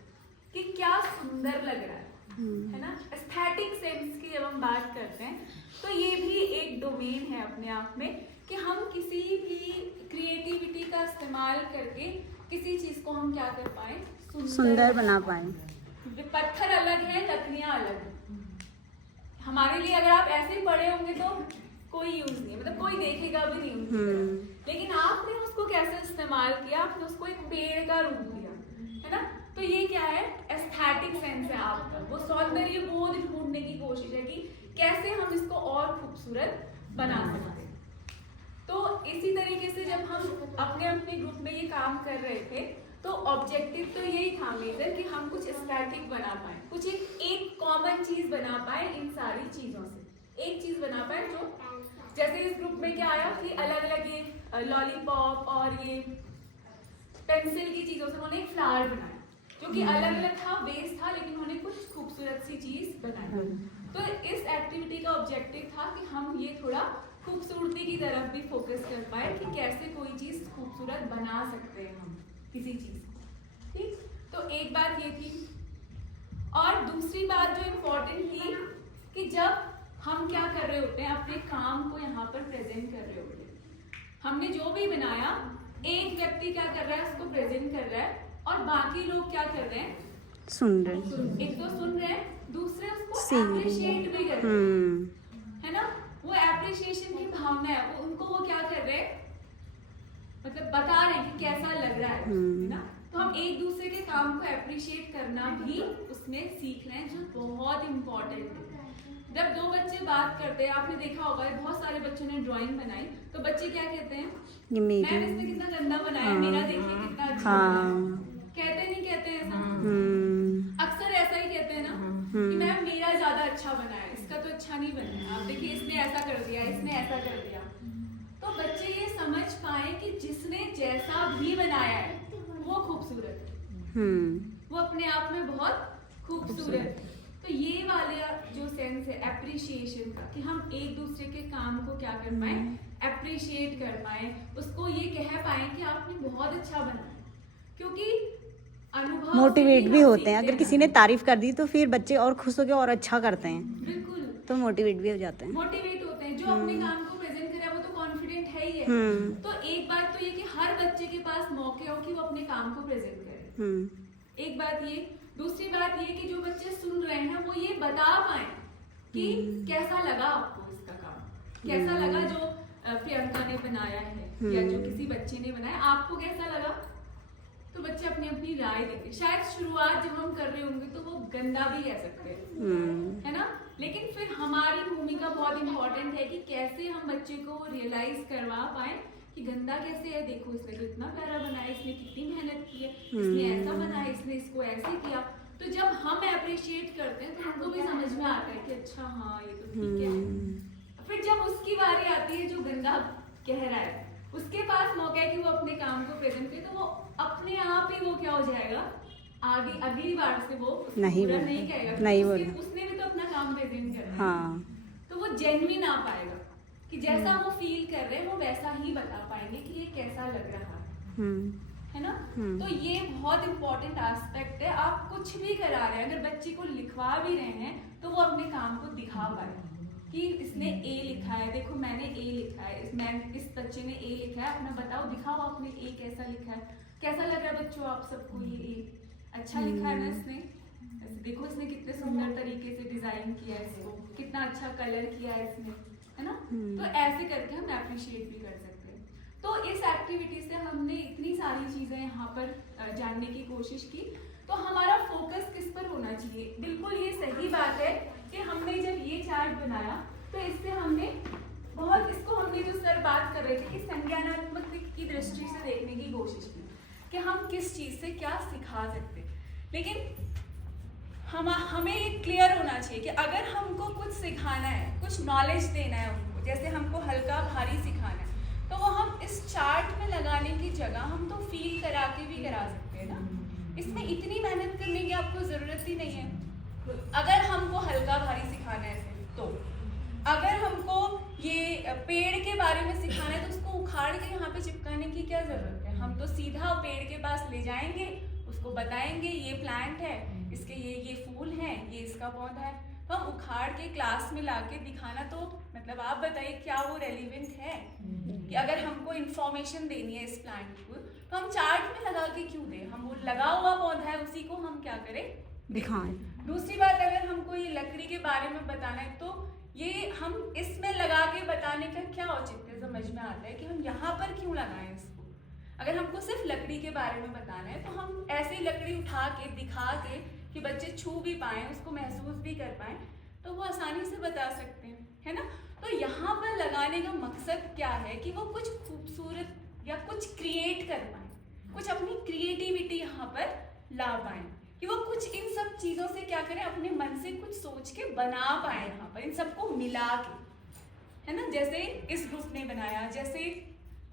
कि क्या सुंदर लग रहा है ना। एस्थेटिक सेंस की जब हम बात करते हैं तो ये भी एक डोमेन है अपने आप में, कि हम किसी भी क्रिएटिविटी का इस्तेमाल करके किसी चीज को हम क्या कर पाए, सुंदर बना पाए। पत्थर अलग है, लकड़ियां अलग है। हमारे लिए अगर आप ऐसे ही पड़े होंगे तो कोई यूज नहीं है, मतलब कोई देखेगा भी नहीं। लेकिन आपने उसको कैसे इस्तेमाल किया, आपने उसको एक पेड़ का रूप दिया, है ना। तो ये क्या है, एस्थेटिक सेंस है आपका, वो सौंदर्य बोध ढूंढने की कोशिश है कि कैसे हम इसको और खूबसूरत बना सकते हैं। तो इसी तरीके से जब हम अपने अपने ग्रुप में ये काम कर रहे थे, तो ऑब्जेक्टिव तो यही था मेजर कि हम कुछ एस्थेटिक बना पाए, कुछ एक कॉमन चीज बना पाए इन सारी चीजों से। एक चीज बना पाए जो, जैसे इस ग्रुप में क्या आया कि अलग अलग ये लॉलीपॉप और ये पेंसिल की चीजों से उन्होंने एक फ्लावर बनाया जो कि अलग अलग था, वेस्ट था, लेकिन उन्होंने कुछ खूबसूरत सी चीज बनाई। तो इस एक्टिविटी का ऑब्जेक्टिव था कि हम ये थोड़ा खूबसूरती की तरफ भी फोकस कर पाए कि कैसे कोई चीज खूबसूरत बना सकते हैं हम किसी चीज को। ठीक, तो एक बात ये थी। और दूसरी बात जो इम्पोर्टेंट थी कि जब हम क्या कर रहे होते हैं, अपने काम को यहाँ पर प्रेजेंट कर रहे होते हैं। हमने जो भी बनाया, एक व्यक्ति क्या कर रहा है, उसको प्रेजेंट कर रहा है, और बाकी लोग क्या कर रहे हैं, सुन रहे। एक तो सुन रहे हैं, दूसरे उसको एप्रिशिएट भी कर रहे हैं, है ना। वो एप्रिशिएशन की भावना है, वो उनको वो क्या कर रहे हैं, मतलब बता रहे हैं कि कैसा लग रहा है ना। तो हम एक दूसरे के काम को एप्रिशिएट करना भी उसमें सीख रहे हैं, जो बहुत इम्पोर्टेंट है। जब दो बच्चे बात करते हैं, आपने देखा होगा बहुत सारे बच्चों ने ड्राइंग बनाई, तो बच्चे क्या कहते हैं, मैम इसने कितना गंदा बनाया, मेरा देखिए कितना अच्छा बनाया। कहते नहीं कहते ऐसा? अक्सर ऐसा ही कहते हैं ना कि मैम मेरा ज्यादा अच्छा बना है, इसका तो अच्छा नहीं बना है, आप देखिए इसने ऐसा कर दिया, इसने ऐसा कर दिया। तो बच्चे ये समझ पाए कि जिसने जैसा भी बनाया है वो खूबसूरत है, वो अपने आप में बहुत खूबसूरत है। तो ये वाला जो सेंस है एप्रिशिएशन का, कि हम एक दूसरे के काम को क्या कर पाए, एप्रिशिएट कर पाए, उसको ये कह पाए कि आपने बहुत अच्छा बनाया, क्योंकि अनुभव मोटिवेट भी होते हैं। अगर किसी ने तारीफ कर दी तो फिर बच्चे और खुश होकर और अच्छा करते हैं, बिल्कुल तो मोटिवेट भी हो जाते हैं। मोटिवेट होते हैं। जो अपने काम को प्रेजेंट करे वो तो कॉन्फिडेंट है ही है। तो एक बात तो ये कि हर बच्चे के पास मौके हो कि वो अपने काम को प्रेजेंट करे, एक बात ये। दूसरी बात ये कि जो बच्चे सुन रहे हैं वो ये बता पाए कि कैसा लगा आपको इसका काम, कैसा लगा जो प्रियंका ने बनाया है या जो किसी बच्चे ने बनाया, आपको कैसा लगा। तो बच्चे अपनी अपनी राय देते। शायद शुरुआत जब हम कर रहे होंगे तो वो गंदा भी कह सकते हैं, है ना, लेकिन फिर हमारी भूमिका बहुत इंपॉर्टेंट है कि कैसे हम बच्चे को रियलाइज करवा पाए कि गंदा कैसे है, देखो इसने तो इतना प्यारा बनाया, इसने कितनी मेहनत की है, इसने ऐसा बनाया, इसने इसको ऐसे किया। तो जब हम अप्रिशिएट करते हैं तो हमको भी समझ में आता है कि अच्छा हाँ ये तो ठीक है। फिर जब उसकी बारी आती है जो गंदा कह रहा है, उसके पास मौका है कि वो अपने काम को प्रेजेंट करे, तो वो अपने आप ही वो क्या हो जाएगा, आगे अगली बार से वो नहीं कहेगा, नहीं उसने भी तो अपना काम प्रेजेंट करना है। हाँ। तो वो जेन्युइन आ पाएगा कि जैसा वो फील कर रहे हैं वो वैसा ही बता पाएंगे कि ये कैसा लग रहा है ना। तो ये बहुत इंपॉर्टेंट एस्पेक्ट है। आप कुछ भी करा रहे हैं, अगर बच्चे को लिखवा भी रहे हैं तो वो अपने काम को दिखा पाए कि इसने ए लिखा है, देखो मैंने ए लिखा है, इस बच्चे ने ए लिखा है, अपना बताओ, दिखाओ आपने ए कैसा लिखा है, कैसा लग रहा है बच्चों आप सबको, ये ए अच्छा लिखा है ना इसने, देखो इसने कितने सुंदर तरीके से डिजाइन किया है इसको, कितना अच्छा कलर किया है इसने, है ना। तो ऐसे करके हम अप्रिशिएट भी कर सकते हैं। तो इस एक्टिविटी से हमने इतनी सारी चीजें यहाँ पर जानने की कोशिश की। तो हमारा फोकस किस पर होना चाहिए? बिल्कुल ये सही बात है कि हमने जब ये चार्ट बनाया तो इससे हमने बहुत, इसको हमने जो सर बात कर रहे थे कि संज्ञानात्मक की दृष्टि से देखने की कोशिश की कि हम किस चीज से क्या सिखा सकते हैं। लेकिन हमें ये क्लियर होना चाहिए कि अगर हमको कुछ सिखाना है, कुछ नॉलेज देना है उनको, जैसे हमको हल्का भारी सिखाना है, तो वो हम इस चार्ट में लगाने की जगह हम तो फील करा के भी करा सकते हैं ना। इसमें इतनी मेहनत करने की आपको ज़रूरत ही नहीं है। अगर हमको हल्का भारी सिखाना है तो अगर हमको ये पेड़ के बारे में सिखाना है तो उसको उखाड़ के यहाँ पे चिपकाने की क्या ज़रूरत है? हम तो सीधा पेड़ के पास ले जाएंगे, उसको बताएंगे ये प्लांट है, इसके ये फूल हैं, ये इसका पौधा है। तो हम उखाड़ के क्लास में लाके दिखाना, तो मतलब आप बताइए क्या वो रेलिवेंट है? कि अगर हमको इन्फॉर्मेशन देनी है इस प्लांट को तो हम चार्ट में लगा के क्यों दें? हम वो लगा हुआ पौधा है उसी को हम क्या करें, दिखाएं। दूसरी बात, अगर हमको ये लकड़ी के बारे में बताना है तो ये हम इसमें लगा के बताने का क्या औचित्य समझ में आता है कि हम यहाँ पर क्यों लगाएं इसको? अगर हमको सिर्फ लकड़ी के बारे में बताना है तो हम ऐसी लकड़ी उठा के दिखा के कि बच्चे छू भी पाएं, उसको महसूस भी कर पाएं, तो वो आसानी से बता सकते हैं, है ना। तो यहाँ पर लगाने का मकसद क्या है कि वो कुछ खूबसूरत या कुछ क्रिएट कर पाएं, कुछ अपनी क्रिएटिविटी यहाँ पर ला पाएं, कि वो कुछ इन सब चीज़ों से क्या करें, अपने मन से कुछ सोच के बना पाएं यहाँ पर, इन सबको मिला के, है ना। जैसे इस ग्रुप ने बनाया, जैसे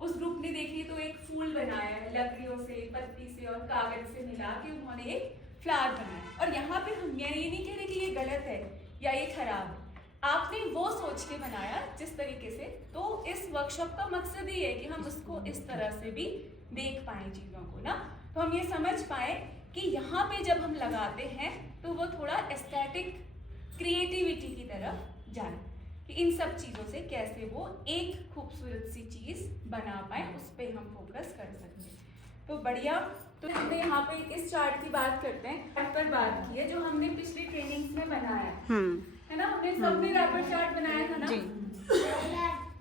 उस ग्रुप ने देखिए तो एक फूल बनाया है लकड़ियों से, पत्ती से और कागज से मिला के उन्होंने एक फ्लावर बनाया। और यहाँ पे हम ये नहीं कह रहे कि ये गलत है या ये खराब है, आपने वो सोच के बनाया जिस तरीके से। तो इस वर्कशॉप का मकसद ये है कि हम उसको इस तरह से भी देख पाएं चीज़ों को ना, तो हम ये समझ पाए कि यहाँ पे जब हम लगाते हैं तो वो थोड़ा एस्थेटिक क्रिएटिविटी की तरफ जाए, कि इन सब चीज़ों से कैसे वो एक खूबसूरत सी चीज़ बना पाए, उस पर हम फोकस कर सकते हैं। तो बढ़िया। तो हमने यहाँ पे इस चार्ट की बात करते हैं, चार्ट पर बात की है जो हमने पिछली ट्रेनिंग्स में बनाया है ना। हमने सबने रैपर चार्ट बनाया था ना।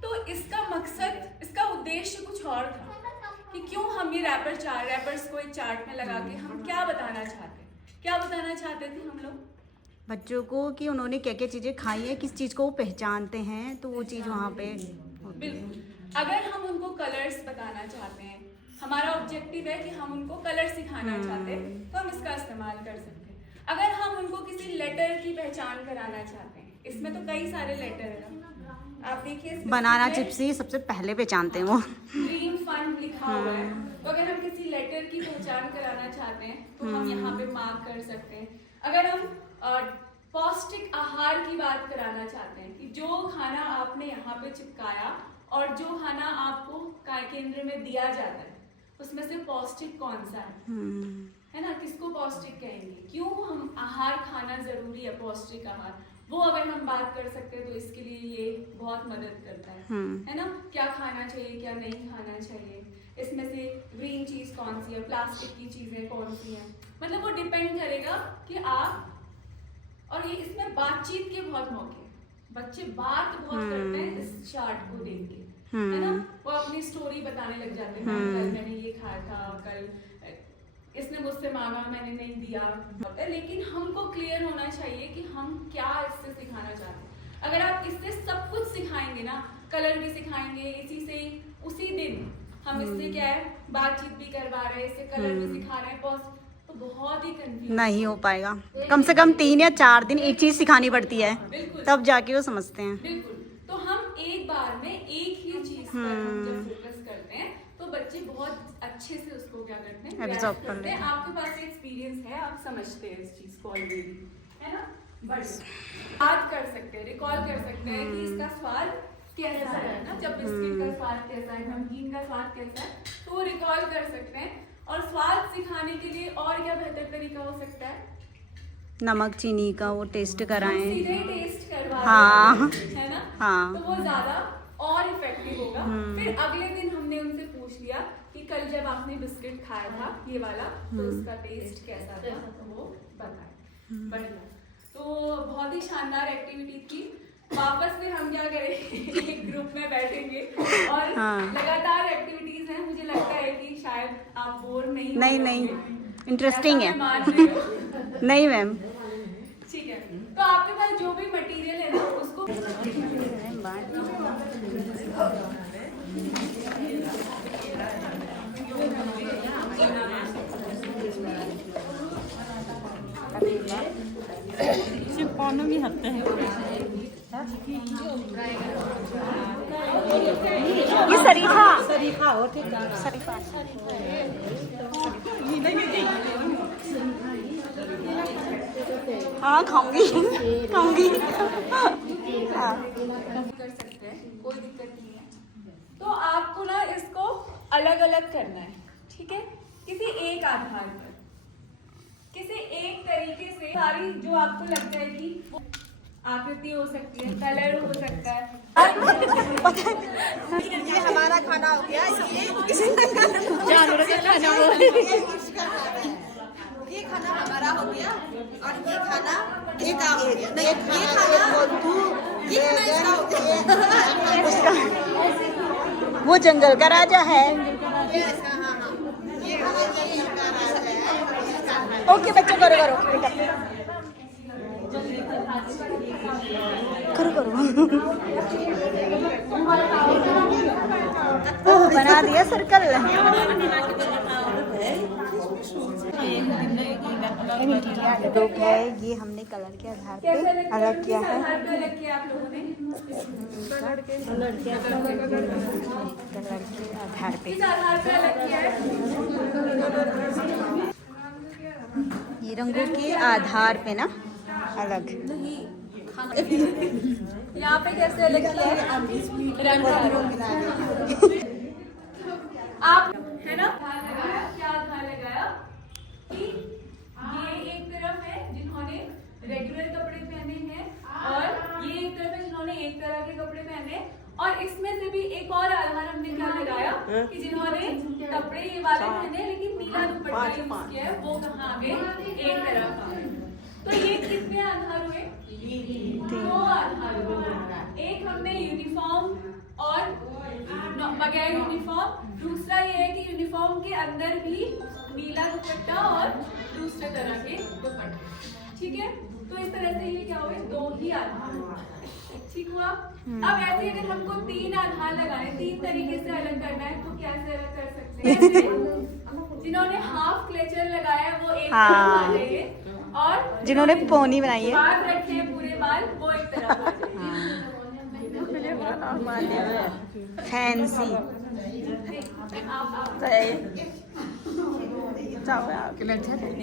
तो इसका मकसद, इसका उद्देश्य कुछ और था कि क्यों हम ये रैपर्स को एक चार्ट में लगा के हम क्या बताना चाहते थे हम लोग बच्चों को, कि उन्होंने क्या क्या चीज़ें खाई हैं, किस चीज़ को वो पहचानते हैं, तो वो चीज़ वहाँ पे बिल्कुल। अगर हम उनको कलर्स बताना चाहते हैं, हमारा ऑब्जेक्टिव है कि हम उनको कलर सिखाना चाहते हैं, तो हम इसका इस्तेमाल कर सकते हैं। अगर हम उनको किसी लेटर की पहचान कराना चाहते हैं, इसमें तो कई सारे लेटर है ना, आप देखिए बनाना चिप्सी सबसे पहले पहचानते हैं वो, ड्रीम फन लिखा हुआ है। तो अगर हम किसी लेटर की पहचान कराना चाहते हैं तो हम यहाँ पे मार्क कर सकते हैं। अगर हम पौष्टिक आहार की बात कराना चाहते हैं कि जो खाना आपने यहाँ पे चिपकाया और जो खाना आपको केंद्र में दिया जाता है उसमें से पौष्टिक कौन सा है ना, किसको पौष्टिक कहेंगे, क्यों हम आहार खाना जरूरी है, पौष्टिक आहार, वो अगर हम बात कर सकते हैं तो इसके लिए ये बहुत मदद करता है ना। क्या खाना चाहिए, क्या नहीं खाना चाहिए, इसमें से ग्रीन चीज कौन सी है, प्लास्टिक की चीजें कौन सी हैं, मतलब वो डिपेंड करेगा कि आप। और ये इसमें बातचीत के बहुत मौके, बच्चे बात बहुत करते हैं इस चार्ट को देख के, है ना। वो अपनी स्टोरी बताने लग जाते हैं, कल मैंने ये खाया था, कल इसने मुझसे मांगा मैंने नहीं दिया। लेकिन हमको क्लियर होना चाहिए कि हम क्या इससे सिखाना चाहते हैं। अगर आप इससे सब कुछ सिखाएंगे ना, कलर भी सिखाएंगे, इसी से उसी दिन हम इससे क्या है बातचीत भी करवा रहे हैं, इससे कलर भी सिखा रहे हैं, तो बहुत ही कंफ्यूज नहीं हो पाएगा। कम से कम 3 या 4 दिन एक चीज सिखानी पड़ती है, तब जाके वो समझते हैं। बिल्कुल। तो हम एक बार में एक ही चीज पर हम जब फोकस करते हैं तो बच्चे बहुत अच्छे से उसको क्या करते हैं, Absorb grasp कर करते हैं। लेते हैं। आपके पास एक्सपीरियंस है, आप समझते हैं इस चीज को ऑलरेडी, है ना। याद कर सकते हैं, रिकॉल कर सकते हैं कि इसका स्वाद कैसा है ना, जब बिस्किट का स्वाद कैसा है, नमकीन का स्वाद कैसा है, तो वो रिकॉल कर सकते हैं। और स्वाद सिखाने के लिए और क्या बेहतर तरीका हो सकता है, नमक चीनी का वो टेस्ट कराएं। सीधे ही टेस्ट करवा हाँ। दें, है ना। हाँ। तो वो ज्यादा और इफेक्टिव होगा। फिर अगले दिन हमने उनसे पूछ लिया कि कल जब आपने बिस्किट खाया था ये वाला, तो उसका टेस्ट कैसा था, तो वो बताए। बढ़िया। तो बहुत ही शानदार एक्टिविटी थी। वापस फिर हम क्या करेंगे, एक ग्रुप में बैठेंगे और लगातार एक्टिविटीज हैं। मुझे लगता है कि शायद आप बोर नहीं नहीं इंटरेस्टिंग है। नहीं मैम, ठीक है। तो आपके पास जो भी मटेरियल है ना उसको भी हटते हैं। ये शरीफा हो ठीक है। शरीफा हाँ खाऊंगी खाऊंगी। कर सकते हैं, कोई दिक्कत नहीं है। तो आपको ना इसको अलग अलग करना है, ठीक है। किसी एक आधार पर, किसी एक तरीके से सारी जो आपको लगता है कि आकृति हो सकती है, कलर हो सकता है। ये हमारा खाना हो गया, जानवर का खाना हो ये खाना हमारा हो गया और ये खाना इसका हो गया। नहीं, ये खाना इसका हो गया। वो जंगल का राजा है। ओके बच्चों करो करो करो करो। ओह बना दिया सर्कल। तो क्या है, ये हमने कलर के आधार पे अलग किया है। अलग किया आप लोगों ने कलर के आधार पे किस आधार पे अलग किया है? ये रंगों के आधार पे ना अलग। यहाँ पे कैसे अलग किया है? आप है ना आधार लगाया, क्या आधार लगाया कि ये एक तरफ है जिन्होंने रेगुलर कपड़े पहने हैं और ये एक तरफ है जिन्होंने एक तरह के कपड़े पहने, और इसमें से भी एक और आधार हमने क्या लगाया कि जिन्होंने कपड़े ये वाले पहने लेकिन नीला दुपट्टा यूज किया है, वो कहाँ आ गए, एक तरफ आ गए। तो ये कितने आधार हुए? 2 आधार हुए। एक हमने यूनिफॉर्म और बगैर यूनिफॉर्म, दूसरा ये है कि यूनिफॉर्म के अंदर भी नीला दुपट्टा और दूसरे तरह के दुपट्टे, ठीक है। तो इस तरह से ये क्या हुए, 2 ही आधार, ठीक हुआ। अब ऐसे अगर हमको 3 आधार लगाने, 3 तरीके से अलग करना है तो कैसे अलग कर सकते हैं? जिन्होंने हाफ क्लेचर लगाया वो एक तरफ आ जाइए, और जिन्होंने पोनी बनाई है, बाल रखे हैं पूरे बाल, वो एक तरफ आ जाइए। फैंसी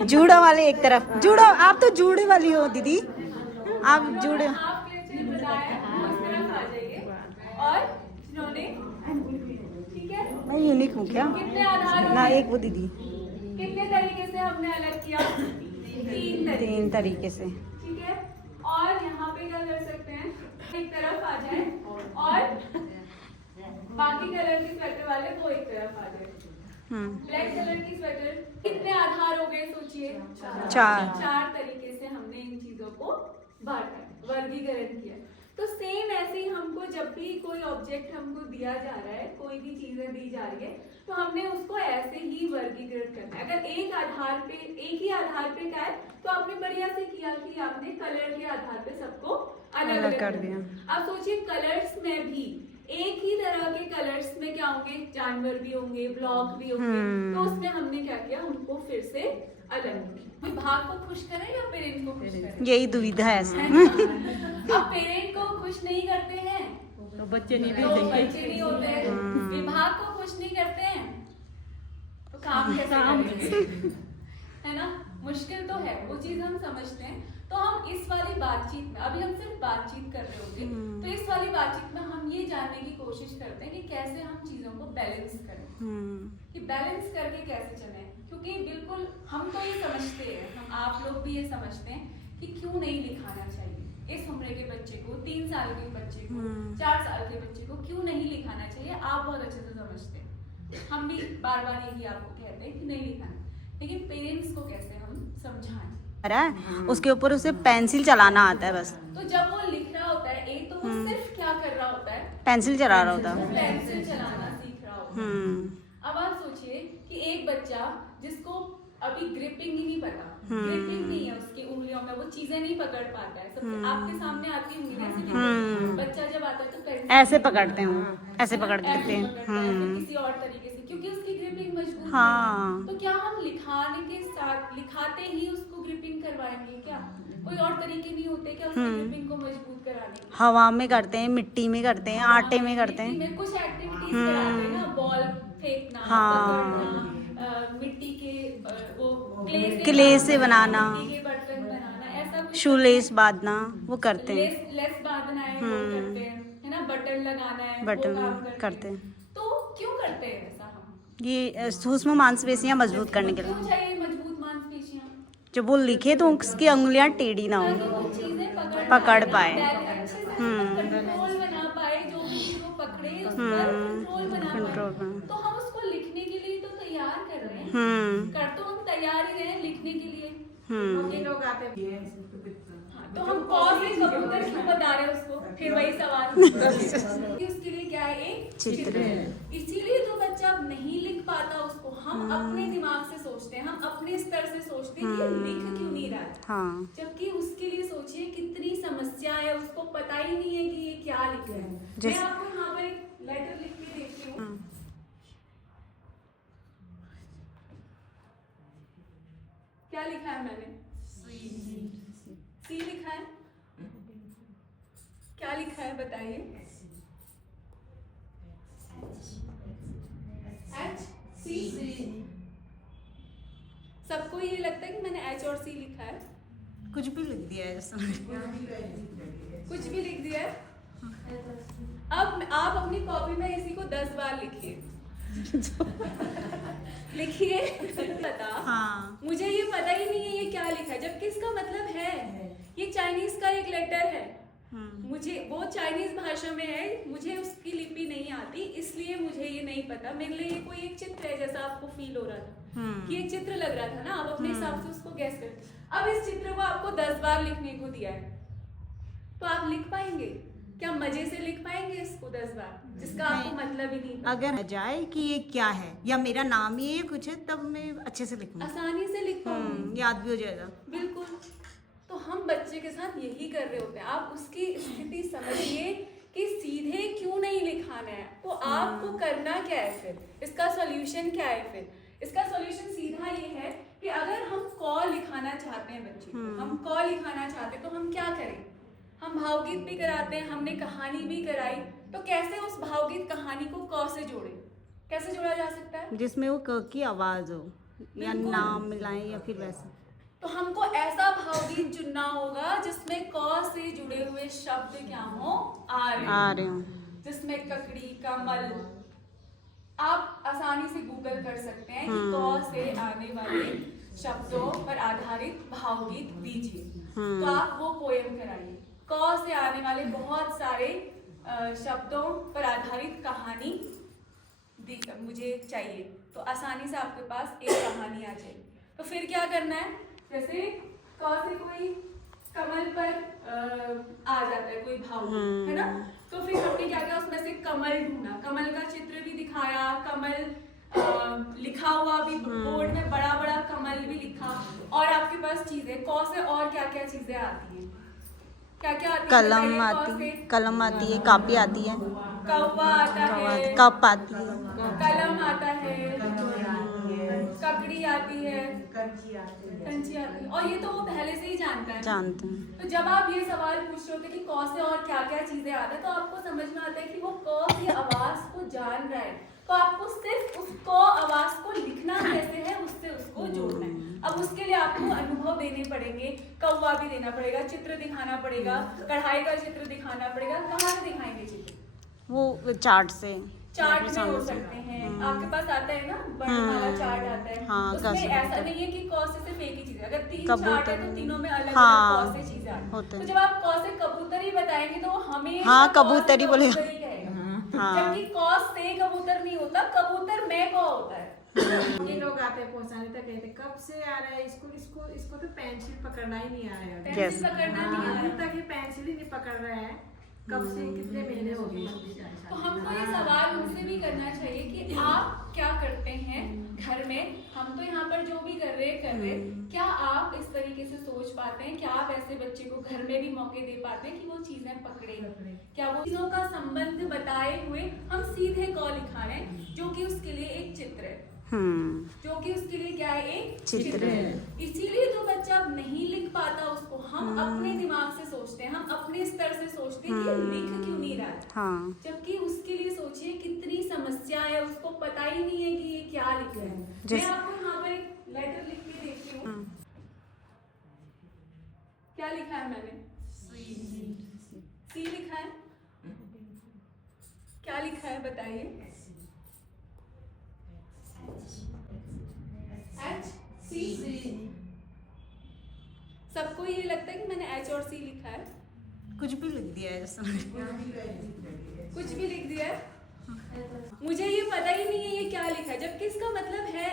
जूड़ों वाले एक तरफ। जूड़ो, आप तो जूड़े वाली हो दीदी, आप जूड़े। हाफ क्लेचर बनाया उस तरफ आ जाइए, और जिन्होंने, ठीक है। मैं यूनिक हूँ क्या? कितने आधार ना हुए? एक वो दीदी। कितने तरीके से हमने अलग किया? 3 तरीके से, ठीक है। और यहाँ पे क्या कर सकते हैं, एक तरफ आ जाए और बाकी कलर की स्वेटर वाले वो एक तरफ आ जाए। ब्लैक कलर की स्वेटर, कितने आधार हो गए सोचिए? 4 तरीके से हमने इन चीजों को बांटा, वर्गीकरण किया। तो सेम ऐसे ही हमको जब भी कोई ऑब्जेक्ट हमको दिया जा रहा है, कोई भी चीजें दी जा रही है, तो हमने उसको ऐसे ही वर्गीकृत करना है। अगर एक ही आधार पे का है तो आपने बढ़िया से किया कि आपने कलर के आधार पे सबको अलग अलग कर दिया। अब सोचिए कलर्स में भी एक ही तरह के कलर्स में क्या होंगे, जानवर भी होंगे, ब्लॉक भी होंगे। तो उसमें हमने क्या किया, हमको फिर से अलग विभाग को खुश करें या पेरेंट को खुश करें, यही दुविधा है। अब पेरेंट को खुश नहीं करते हैं तो बच्चे नहीं तो बच्चे नहीं होते हैं, विभाग को खुश नहीं करते हैं तो काम कैसे करेंगे, है ना। मुश्किल तो है, वो चीज हम समझते हैं। तो हम इस वाली बातचीत में, अभी हम सिर्फ बातचीत कर रहे होंगे, तो इस वाली बातचीत में हम ये जानने की कोशिश करते हैं कि कैसे हम चीजों को बैलेंस करें, कि बैलेंस करके कैसे चलें। क्योंकि बिल्कुल हम तो ये समझते हैं, हम आप लोग भी ये समझते हैं कि क्यों नहीं लिखाना चाहिए इस उम्र के बच्चे को, 3 साल के बच्चे को, 4 साल के बच्चे को क्यों नहीं लिखाना चाहिए। आप बहुत अच्छे से समझते हैं, हम भी बार बार यही आपको कहते हैं कि नहीं लिखाना, लेकिन पेरेंट्स को कैसे हम समझाएं। उसके ऊपर उसे पेंसिल चलाना आता है बस। तो जब वो लिख रहा होता है एक, तो वो सिर्फ क्या कर रहा होता है, पेंसिल चला रहा होता है, पेंसिल चलाना सीख रहा होता है। अब आप सोचिए कि एक बच्चा जिसको अभी ग्रिपिंग ही नहीं पता, ग्रिपिंग नहीं है उसकी उंगलियों में, वो चीजें नहीं पकड़ पाता है, सब आपके सामने आती उंगलियां ऐसे, बच्चा जब आता है तो ऐसे पकड़ते हैं, ऐसे पकड़ लेते हैं, किसी और तरीके से, क्योंकि उसकी ग्रिपिंग मजबूत हाँ। है। तो क्या हम लिखाने के साथ, लिखाते ही उसको ग्रिपिंग करवाएंगे क्या? कोई और तरीके नहीं होते क्या उसकी ग्रिपिंग को मजबूत कराने के? हवा में करते हैं, मिट्टी में करते हैं, आटे में करते हैं, कुछ एक्टिविटीज कराते हैं ना, बॉल फेंकना, पकड़ना, मिट्टी के वो क्ले से बनाना, मिट्टी के बर्तन बनाना, ऐसा कुछ, शूलेस बांधना, वो करते हैं, लेस बांधना है वो करते हैं, है ना, बटन लगाना है बटन वो काम करते हैं। तो क्यों करते हैं ऐसा हम? ये सूक्ष्म मांसपेशियां मजबूत करने के क्यों लिए, चाहिए मजबूत मांसपेशियां? जब वो लिखे तो उसकी उंगलियां टेढ़ी ना हो, ताकि वो चीजें पकड़ पाए। अच्छे से कंट्रोल बना पाए, जो भी चीज वो पकड़े उस पर कंट्रोल बना पाए। तो हम उसको लिखने के लिए तो तैयार कर रहे हैं, कर तो हम तैयार ही रहे हैं लिखने के लिए। ये लोग आते हैं तो हम कौन से कबूतर क्यों बता रहे हैं उसको, फिर वही सवाल कि उसके लिए क्या है, एक चित्र है। इसीलिए जो बच्चा अब नहीं लिख पाता उसको हम अपने दिमाग से सोचते हैं, हम अपने स्तर से सोचते हैं कि ये लिख क्यों नहीं रहा है, हाँ। जबकि उसके लिए सोचिए कितनी समस्या है, उसको पता ही नहीं है कि ये क्या लिख रहा है। मैं आपको यहाँ पर एक लेटर लिख के देती हूँ। क्या लिखा है मैंने? सी लिखा है। क्या लिखा है बताइए? H C. सबको ये लगता है कि मैंने एच और सी लिखा है, कुछ भी लिख दिया है, कुछ भी लिख दिया है। अब आप अपनी कॉपी में इसी को 10 बार लिखिए। लिखिए पता, हाँ। मुझे ये पता ही नहीं है ये क्या लिखा है, जबकि इसका मतलब है ये चाइनीज का एक लेटर है, मुझे वो चाइनीज भाषा में है, मुझे उसकी लिपि नहीं आती, इसलिए मुझे ये नहीं पता। मेरे लिए ये कोई एक चित्र है, जैसा आपको फील हो रहा था कि एक चित्र लग रहा था ना, आप अपने हिसाब से उसको गैस करते। अब इस चित्र को आपको 10 बार लिखने को दिया है, तो आप लिख पाएंगे क्या? मजे से लिख पाएंगे इसको 10 बार, जिसका आपको मतलब ही नहीं पता। अगर जाए कि ये क्या है या मेरा नाम ही है कुछ है, तब मैं अच्छे से लिखूंगी, आसानी से लिख पाऊंगी, याद भी हो जाएगा। बिल्कुल। तो हम बच्चे के साथ यही कर रहे होते हैं। आप उसकी स्थिति समझिए कि सीधे क्यों नहीं लिखाना है, तो आपको करना क्या है फिर, इसका सॉल्यूशन क्या है? फिर इसका सॉल्यूशन सीधा ये है कि अगर हम क लिखाना चाहते हैं बच्चे को, हम क लिखाना चाहते हैं, तो हम क्या करें? हम भावगीत भी कराते हैं, हमने कहानी भी कराई, तो कैसे उस भावगीत कहानी को क से जोड़े, कैसे जोड़ा जा सकता है? जिसमें वो क की आवाज हो या नाम मिलाएं या फिर वैसे। तो हमको ऐसा भावगीत चुनना होगा जिसमें क से जुड़े हुए शब्द क्या हो, आ रहे हो, जिसमें ककड़ी, कमल। आप आसानी से गूगल कर सकते हैं कि क से आने वाले शब्दों पर आधारित भावगीत दीजिए, तो आप वो पोएम कराइए। क से आने वाले बहुत सारे शब्दों पर आधारित कहानी मुझे चाहिए, तो आसानी से आपके पास एक कहानी आ जाएगी। तो फिर क्या करना है, जैसे क से कोई कमल पर आ जाता है कोई भावगीत, है ना, तो फिर हमने क्या किया, उसमें से कमल ढूंढा, कमल का चित्र भी दिखाया, कमल लिखा हुआ भी बोर्ड में, बड़ा बड़ा कमल भी लिखा, और आपके पास चीजें क से और क्या क्या चीजें आती हैं, क्या क्या आती है? कलम आती है, कापी आती है, कौवा आता है, कप आती है, कलम आता है, ककड़ी आती है, कंची आती है, और ये तो वो पहले से ही जानता है। जानते हैं। तो जब आप ये सवाल पूछ रहे होते कि क से और क्या क्या चीजें आती है, तो आपको समझ में आता है कि वो क की आवाज को जान रहा है, तो आपको सिर्फ उस क आवाज को लिखना कैसे है, उससे उसको जोड़ना है। अब उसके लिए आपको अनुभव देने पड़ेंगे, कौवा भी देना पड़ेगा, चित्र दिखाना पड़ेगा, कढ़ाई का चित्र दिखाना पड़ेगा। कहाँ से दिखाएंगे चित्र? वो चार्ट से, चार्ट में हो सकते हैं, आपके पास आता है ना वर्णमाला चार्ट आता है, हाँ, उसमें ऐसा नहीं है कि क से सिर्फ एक ही चीज है। अगर 3 कबूतर, चार्ट है तो तीनों में अलग हाँ, अलग क से चीजें आती होते हैं। हैं। तो जब आप क से कबूतर ही बताएंगे तो वो हमेशा हाँ, क से कबूतर ही बोलेगा। कबूतर ही कहेगा। हाँ। जबकि क से कबूतर नहीं होता, कबूतर में क होता है। ये लोग आते हैं पहुंचाने तक, कहते कब से आ रहा है, इसको तो पेंसिल पकड़ना ही नहीं आ रहा है। पेंसिल पकड़ना नहीं आ रहा अभी है। तक ये पेंसिल ही नहीं पकड़ रहा है, कब से कितने महीने हो गए। तो हमको ये सवाल उनसे भी करना चाहिए कि आप क्या करते हैं घर में। हम तो यहाँ पर जो भी कर रहे हैं, क्या आप इस तरीके से सोच पाते हैं? क्या आप ऐसे बच्चे को घर में भी मौके दे पाते हैं कि वो चीजें पकड़े? क्या वो चीजों का संबंध बताए हुए हम सीधे क लिखा रहे हैं, जो कि उसके लिए एक चित्र है, जो कि उसके लिए क्या है, एक चित्र है। इसीलिए जो बच्चा अब नहीं लिख पाता उसको हम अपने दिमाग से सोचते हैं, हम अपने स्तर से सोचते हैं कि ये लिख क्यों नहीं रहा है। हाँ। जबकि उसके लिए सोचिए कितनी समस्या है, उसको पता ही नहीं है कि ये क्या लिख रहा है। मैं आपको यहाँ पर एक लेटर लिख के देती हूँ। क्या लिखा है मैंने? सी लिखा है। क्या लिखा है बताइए? H C. सबको ये लगता है कि मैंने एच और सी लिखा है। कुछ भी लिख दिया है, कुछ भी लिख दिया है। मुझे ये पता ही नहीं है ये क्या लिखा है, जबकि इसका मतलब है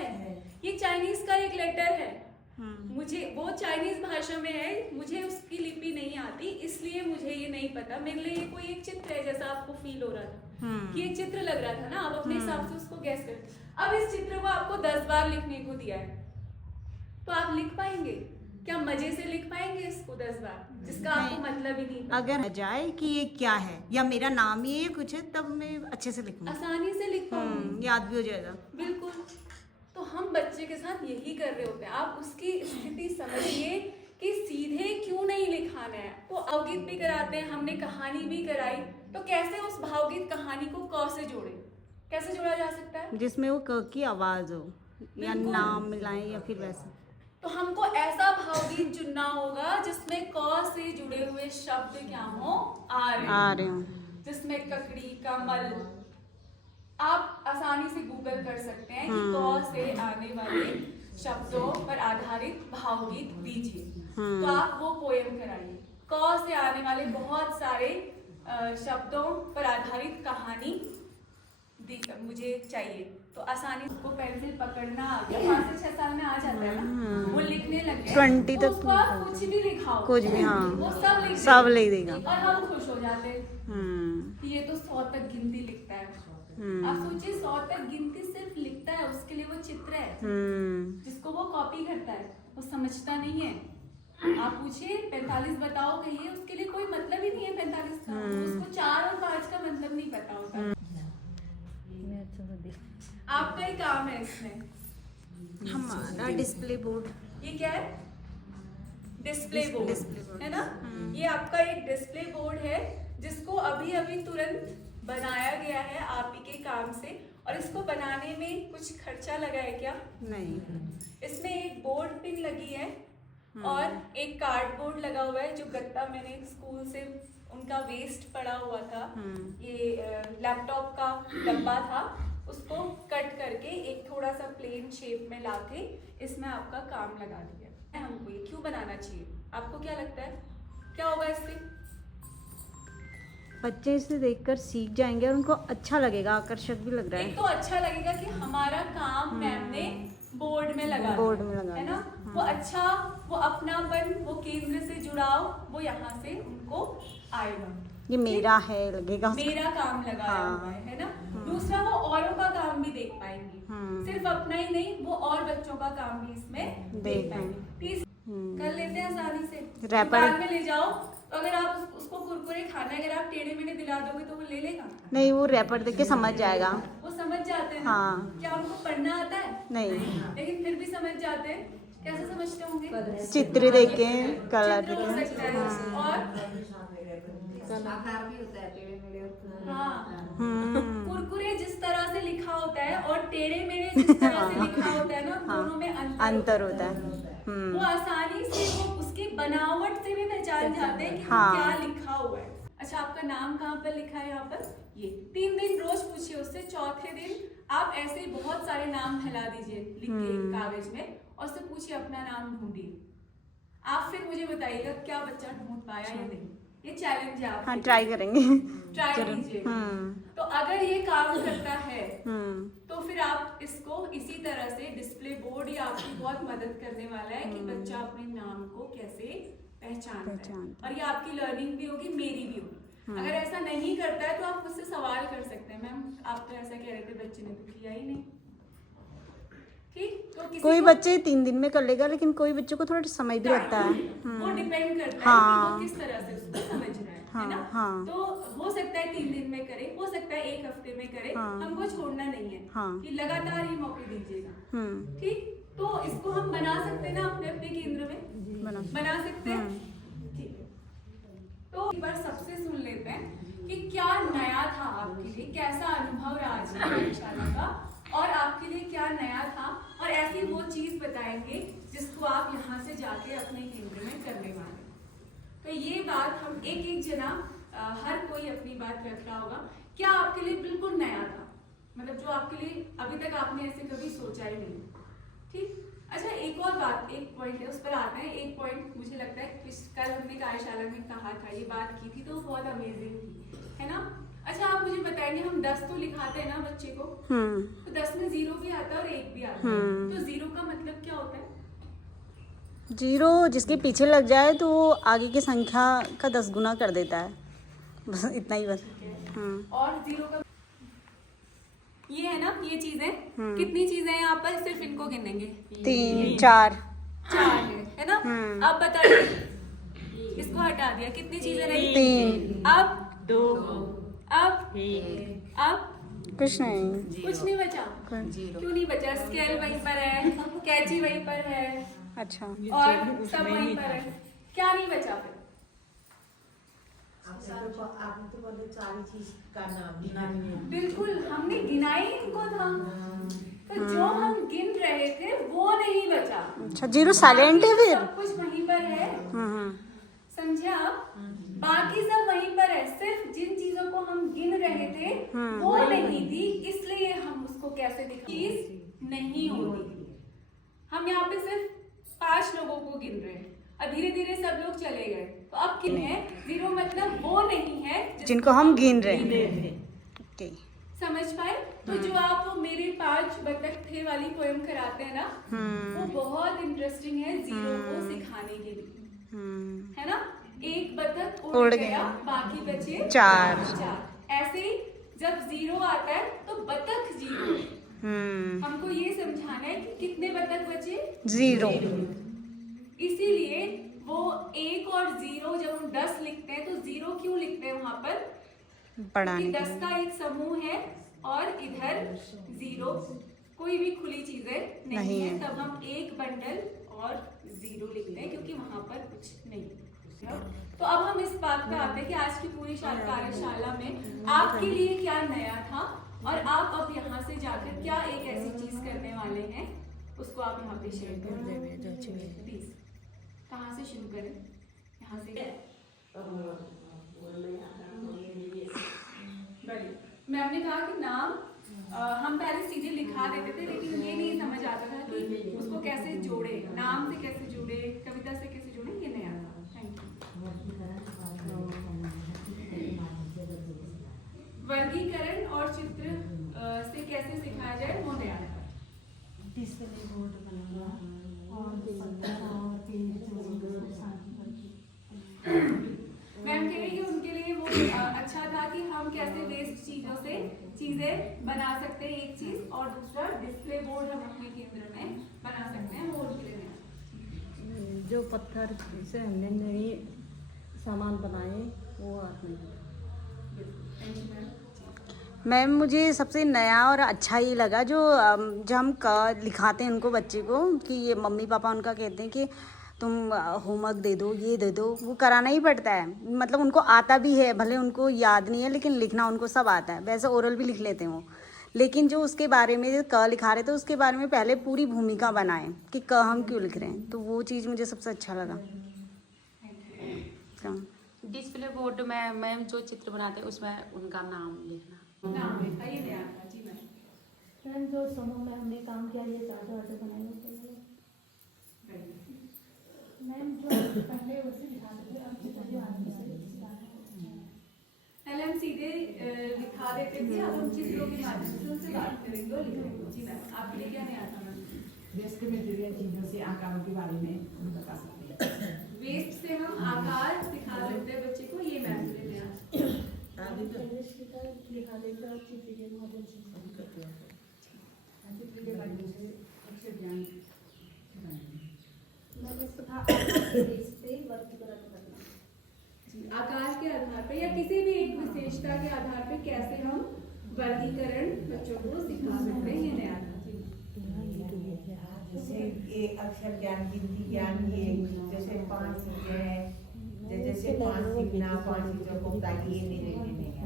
ये चाइनीज का एक लेटर है। मुझे वो चाइनीज भाषा में है, मुझे उसकी लिपि नहीं आती, इसलिए मुझे ये नहीं पता। मेरे लिए ये कोई एक चित्र है, जैसा आपको फील हो रहा था कि एक चित्र लग रहा था ना, आप अपने हिसाब से उसको गैस करते। अब इस चित्र को आपको 10 बार लिखने को दिया है, तो आप लिख पाएंगे क्या? मजे से लिख पाएंगे इसको 10 बार, जिसका आपको मतलब ही नहीं पता। अगर जाए कि ये क्या है या मेरा नाम ही है कुछ है, तब मैं अच्छे से लिखूंगी, आसानी से लिख पाऊंगी, याद भी हो जाएगा। बिल्कुल। तो हम बच्चे के साथ यही कर रहे होते हैं। आप उसकी स्थिति समझिए कि सीधे क्यों नहीं लिखाना है। तो भावगीत भी कराते हैं, हमने कहानी भी कराई, तो कैसे उस भावगीत कहानी को क से जोड़े? कैसे जोड़ा जा सकता है? जिसमें वो क की आवाज हो या नाम मिलाएं या फिर वैसे। तो हमको ऐसा भावगीत चुनना होगा जिसमें क से जुड़े हुए शब्द क्या हो, आ रहे हो, जिसमें ककड़ी, कमल। आप आसानी से गूगल कर सकते हैं कि क से आने वाले शब्दों पर आधारित भावगीत दीजिए, तो आप वो पोएम कराइए। क से आने वाले बहुत सारे शब्दों पर आधारित कहानी मुझे चाहिए। तो आसानी को पेंसिल पकड़ना आ गया, 5 से 6 साल में आ जाता है ना, वो लिखने लग गया 20 तक कुछ भी लिखाओ, कुछ भी, हाँ, वो सब सब लिख देगा और हम खुश हो जाते हैं। ये तो 100 तक गिनती लिखता है। आप सोचिए 100 तक गिनती सिर्फ लिखता है, उसके लिए वो चित्र है जिसको वो कॉपी करता है, वो समझता नहीं है। आप पूछिए 45 बताओ कहिए, उसके लिए कोई मतलब ही नहीं है 45 का, उसको 4 और 5 का मतलब नहीं पता होता। आपका ही काम है इसमें। हमारा डिस्प्ले बोर्ड, ये क्या है? डिस्प्ले बोर्ड है ना। ये आपका एक डिस्प्ले बोर्ड है जिसको अभी अभी तुरंत बनाया गया है आप ही के काम से। और इसको बनाने में कुछ खर्चा लगा है क्या? नहीं। इसमें एक बोर्ड पिन लगी है और एक कार्डबोर्ड लगा हुआ है, जो गत्ता मैंने स्कूल से उनका वेस्ट पड़ा हुआ था, ये लैपटॉप का डब्बा था, उसको कट करके एक थोड़ा सा प्लेन शेप में लाके इसमें आपका काम लगा दिया। हमको ये क्यों बनाना चाहिए? आपको क्या लगता है क्या होगा इससे? बच्चे इसे देखकर सीख जाएंगे और उनको अच्छा लगेगा, आकर्षक भी लग रहा है। एक तो अच्छा लगेगा कि हमारा काम मैम ने बोर्ड में लगा है ना, वो अच्छा, वो अपनापन, वो केंद्र से जुड़ाव, वो यहाँ से उनको आएगा। ये मेरा है लगेगा, मेरा काम लगाया हुआ है ना। दूसरा, वो औरों का काम भी देख पाएंगे, सिर्फ अपना ही नहीं, वो और बच्चों का काम भी इसमें देख पाएंगे। कर लेते हैं आसानी से। दुकान में ले जाओ, तो अगर आप उसको कुरकुरे खाना अगर आप टेढ़े मेढ़े दिला दोगे तो वो ले लेगा? नहीं, वो रैपर देख के समझ जाएगा। वो समझ जाते हैं ना? हाँ। क्या उनको पढ़ना आता है? नहीं। लेकिन फिर भी समझ जाते हैं। कैसे समझते होंगे? चित्र देख के, कलर चित्र देख हो के। सकता है और आकार भी होता है टेढ़े मेढ़े होते हैं। हाँ, हम्म। कुरकुरे जिस तरह से लिखा होता है और टेढ़े मेढ़े जिस तरह से लिखा होता है ना, दोनों में अंतर होता है। वो आसानी से वो उसकी बनावट से भी पहचान जाते हैं कि वो हाँ। क्या लिखा हुआ है। अच्छा, आपका नाम कहाँ पर लिखा है? यहाँ पर ये 3 दिन रोज पूछिए उससे। चौथे दिन आप ऐसे बहुत सारे नाम फैला दीजिए लिख के कागज में और उससे पूछिए अपना नाम ढूंढिए। आप फिर मुझे बताइएगा क्या बच्चा ढूंढ पाया या नहीं। ये चैलेंज है आप। हाँ, ट्राई करेंगे। ट्राई कीजिएगा। तो अगर ये काम करता है तो फिर आप इसको इसी तरह से डिस्प्ले बोर्ड ही आपकी बहुत मदद करने वाला है कि बच्चा अपने नाम को कैसे पहचानता है। और ये आपकी लर्निंग भी होगी, मेरी भी होगी। अगर ऐसा नहीं करता है तो आप मुझसे सवाल कर सकते हैं, मैम आप तो ऐसा कह रहे थे, बच्चे ने तो किया ही नहीं। ठीक, तो किसी कोई को बच्चे 3 दिन में कर लेगा, लेकिन कोई बच्चों को थोड़ा समय भी लगता है। वो डिपेंड करता है हाँ। कि वो किस तरह से उसको समझ रहा है ना? हाँ। तो हो सकता है 3 दिन में करे, हो सकता है 1 हफ्ते में करे। हमको छोड़ना नहीं है कि लगातार ही मौके दीजिएगा। ठीक, तो इसको हम बना सकते हैं ना अपने अपने केंद्र में, बना सकते हैं। ठीक, तो एक बार सबसे सुन लेते हैं कि क्या नया था आपके लिए, कैसा अनुभव रहा आज की कार्यशाला का, और आपके लिए क्या नया था, और ऐसी वो चीज बताएंगे जिसको आप यहाँ से जाके अपने केंद्र में करने वाले। तो ये बात हम एक एक जना हर कोई अपनी बात रख रहा होगा। क्या आपके लिए बिल्कुल नया था, मतलब जो आपके लिए अभी तक आपने ऐसे कभी सोचा ही नहीं। ठीक, अच्छा एक और बात, एक पॉइंट है उस पर आते हैं। एक पॉइंट मुझे लगता है कल हमने कार्यशाला में कहा था, ये बात की थी तो बहुत अमेजिंग थी, है ना? अच्छा, आप मुझे बताएंगे, हम 10 तो लिखाते हैं ना बच्चे को, तो 10 में 0 भी आता है और 1 भी आता है, तो 0 का मतलब क्या होता है? 0 जिसके पीछे लग जाए तो वो आगे की संख्या का 10 गुना कर देता है, बस इतना ही बस। और 0 का ये है ना, ये चीजें कितनी चीजें हैं यहाँ पर, सिर्फ इनको गिनेंगे। 3 4 है ना? अब बताइए, इसको हटा दिया, कितनी चीजें रही? 3 अब 2, अब कुछ नहीं बचा। क्यों नहीं बचा? स्केल वहीं पर है, कैंची वहीं पर है, अच्छा, और सब वहीं पर है, क्या नहीं बचा फिर? आपने तो बोले 4 चीज का नाम बिल्कुल, हमने गिना ही इनको था, तो जो हम गिन रहे थे वो नहीं बचा। अच्छा, 0 साइलेंट है फिर? सब कुछ वहीं पर है, समझे आप? बाकी सब वहीं पर है, सिर्फ जिन चीजों को हम गिन रहे थे वो नहीं थी, इसलिए हम उसको कैसे दिखा, चीज नहीं होती। हम यहाँ पे सिर्फ 5 लोगों को गिन रहे हैं और धीरे धीरे सब लोग चले गए, तो अब कितने हैं? 0 मतलब वो नहीं है जिनको हम गिन रहे हैं। समझ पाए? तो जो आप मेरे 5 बतख थे वाली पोएम कराते हैं ना, वो बहुत इंटरेस्टिंग है 0 को सिखाने के लिए, है ना? 1 बतख उड़ गया, बाकी बचे 4। ऐसे ही जब 0 आता है तो बतख 0। हमको ये समझाना है कि कितने बतख बचे? 0। इसीलिए वो 1 और 0 जब हम 10 लिखते हैं तो 0 क्यों लिखते हैं वहां पर? क्योंकि 10 का एक समूह है और इधर 0 कोई भी खुली चीजें नहीं है, तब हम 1 बंडल और 0 लिखते हैं क्योंकि वहां पर कुछ नहीं। तो अब हम इस बात पे आते हैं कि आज की पूरी कार्यशाला में आपके लिए क्या नया था और आप अब यहाँ से जाकर क्या एक ऐसी चीज करने वाले हैं, उसको आप यहाँ पे शेयर करें प्लीज। कहाँ से शुरू करें? यहाँ से। मैम ने कहा कि नाम हम पहले सीधे लिखा देते थे, लेकिन ये नहीं समझ आता था कि उसको कैसे जोड़े, नाम से कैसे जोड़े, कविता से कैसे जोड़े, ये नया था। Thank you. वर्गीकरण और चित्र से कैसे सिखाया जाए, वो नया था। मैम कह रही कि उनके लिए वो अच्छा था कि हम कैसे वेस्ट चीजों से चीजें बना सकते हैं, एक चीज, और दूसरा डिस्प्ले बोर्ड हम अपने केंद्र में बना सकते हैं, वो उनके लिए। जो पत्थर से हमने नए सामान बनाए वो आपने थैंक यू मैम। मैम मुझे सबसे नया और अच्छा ये लगा जो हम लिखाते हैं उनको बच्चे को कि ये मम्मी पापा उनका कहते हैं कि तुम होमवर्क दे दो, ये दे दो, वो कराना ही पड़ता है। मतलब उनको आता भी है, भले उनको याद नहीं है लेकिन लिखना उनको सब आता है। वैसे ओरल भी लिख लेते हैं वो, लेकिन जो उसके बारे में क लिखा रहे थे उसके बारे में पहले पूरी भूमिका बनाएं कि क हम क्यों लिख रहे हैं। तो वो चीज़ मुझे सबसे अच्छा लगा। डिस्प्ले बोर्ड में मैम जो चित्र बनाते हैं उसमें उनका नाम लिखना। नाम लिखा, ये ध्यान था जी मैम। मैम जो समूह में हमने काम किया ये चार्ट बनाने चाहिए। मैम जो पहले उसे दिखाते थे अब चित्र जो पहले हम सीधे लिखा देते थे, अब हम चित्रों के माध्यम से उनसे बात करेंगे और लिखेंगे। जी मैम, आपके लिए क्या नया था मैम? वेस्ट मटेरियल चीजों से आकारों के बारे में बता सकते हैं। वेस्ट से हम आकार सिखा सकते हैं बच्चे को, ये मैम के लिए नया। आकार के आधार पर या किसी भी एक विशेषता के आधार पर कैसे हम वर्गीकरण बच्चों को सिखा सकते हैं, ये नया था। जैसे ये अक्षर ज्ञान, गिनती ज्ञान, ये जैसे 5 चीजें हैं, जैसे 5 सीखना, 5 चीजों को बताइए, ये मेरे लिए नहीं है।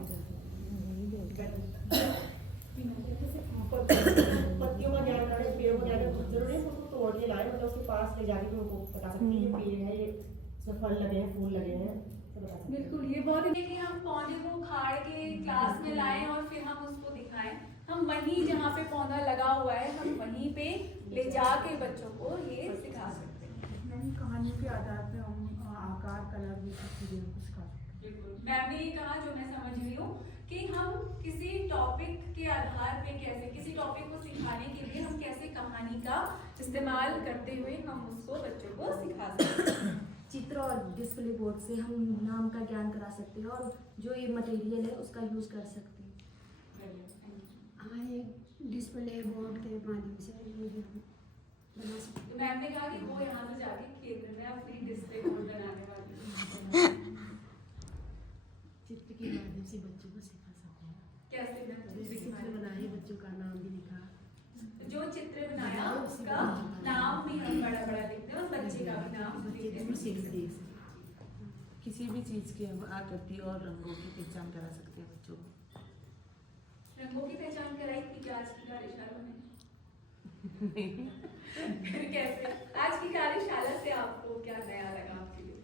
पत्तियों का ज्ञान करें, पेड़ों का ज्ञान जरूरी है उसको तोड़ के लाए, मतलब उसके पास ले जाके उनको बता सकते हैं ये पेड़ है, ये इसमें फल लगे हैं, फूल लगे हैं। बिल्कुल, ये बहुत है कि हम पौधे को उखाड़ के क्लास में लाएं और फिर हम उसको दिखाएं। हम वहीं जहाँ पे पौधा लगा हुआ है हम वहीं पे ले जाके बच्चों को ये सिखा सकते हैं। कहानी के आधार पे हम आकार, कलर भी सब चीजें सिखा सकते हैं। मैम ने ये कहा जो मैं समझ रही हूँ कि हम किसी टॉपिक के आधार पे कैसे, किसी टॉपिक को सिखाने के लिए हम कैसे कहानी का इस्तेमाल करते हुए हम उसको बच्चों को सिखा सकते हैं। चित्र और डिस्प्ले बोर्ड से हम नाम का ज्ञान करा सकते हैं और जो ये मटेरियल है उसका यूज कर सकते हैं। हाँ, ये डिस्प्ले बोर्ड के माध्यम से बना सकते तो मैम ने कहा कि वो यहाँ से जाके केंद्र में अपनी डिस्प्ले बोर्ड बनाने वाली है। चित्र के माध्यम से बच्चों को सिखा सकते हैं। कैसे चित्र बनाए, बच्चों का नाम भी लिखा, जो चित्र बनाया उसका नाम भी हम बड़ा बड़ा लिखते हैं और बच्चे का भी नाम लिखते हैं। किसी भी चीज की हम आकृति और रंगों की पहचान करा सकते हैं बच्चों को। रंगों की पहचान कराई थी आज की कार्यशाला में? फिर कैसे आज की कार्यशाला से आपको क्या नया लगा आपके लिए?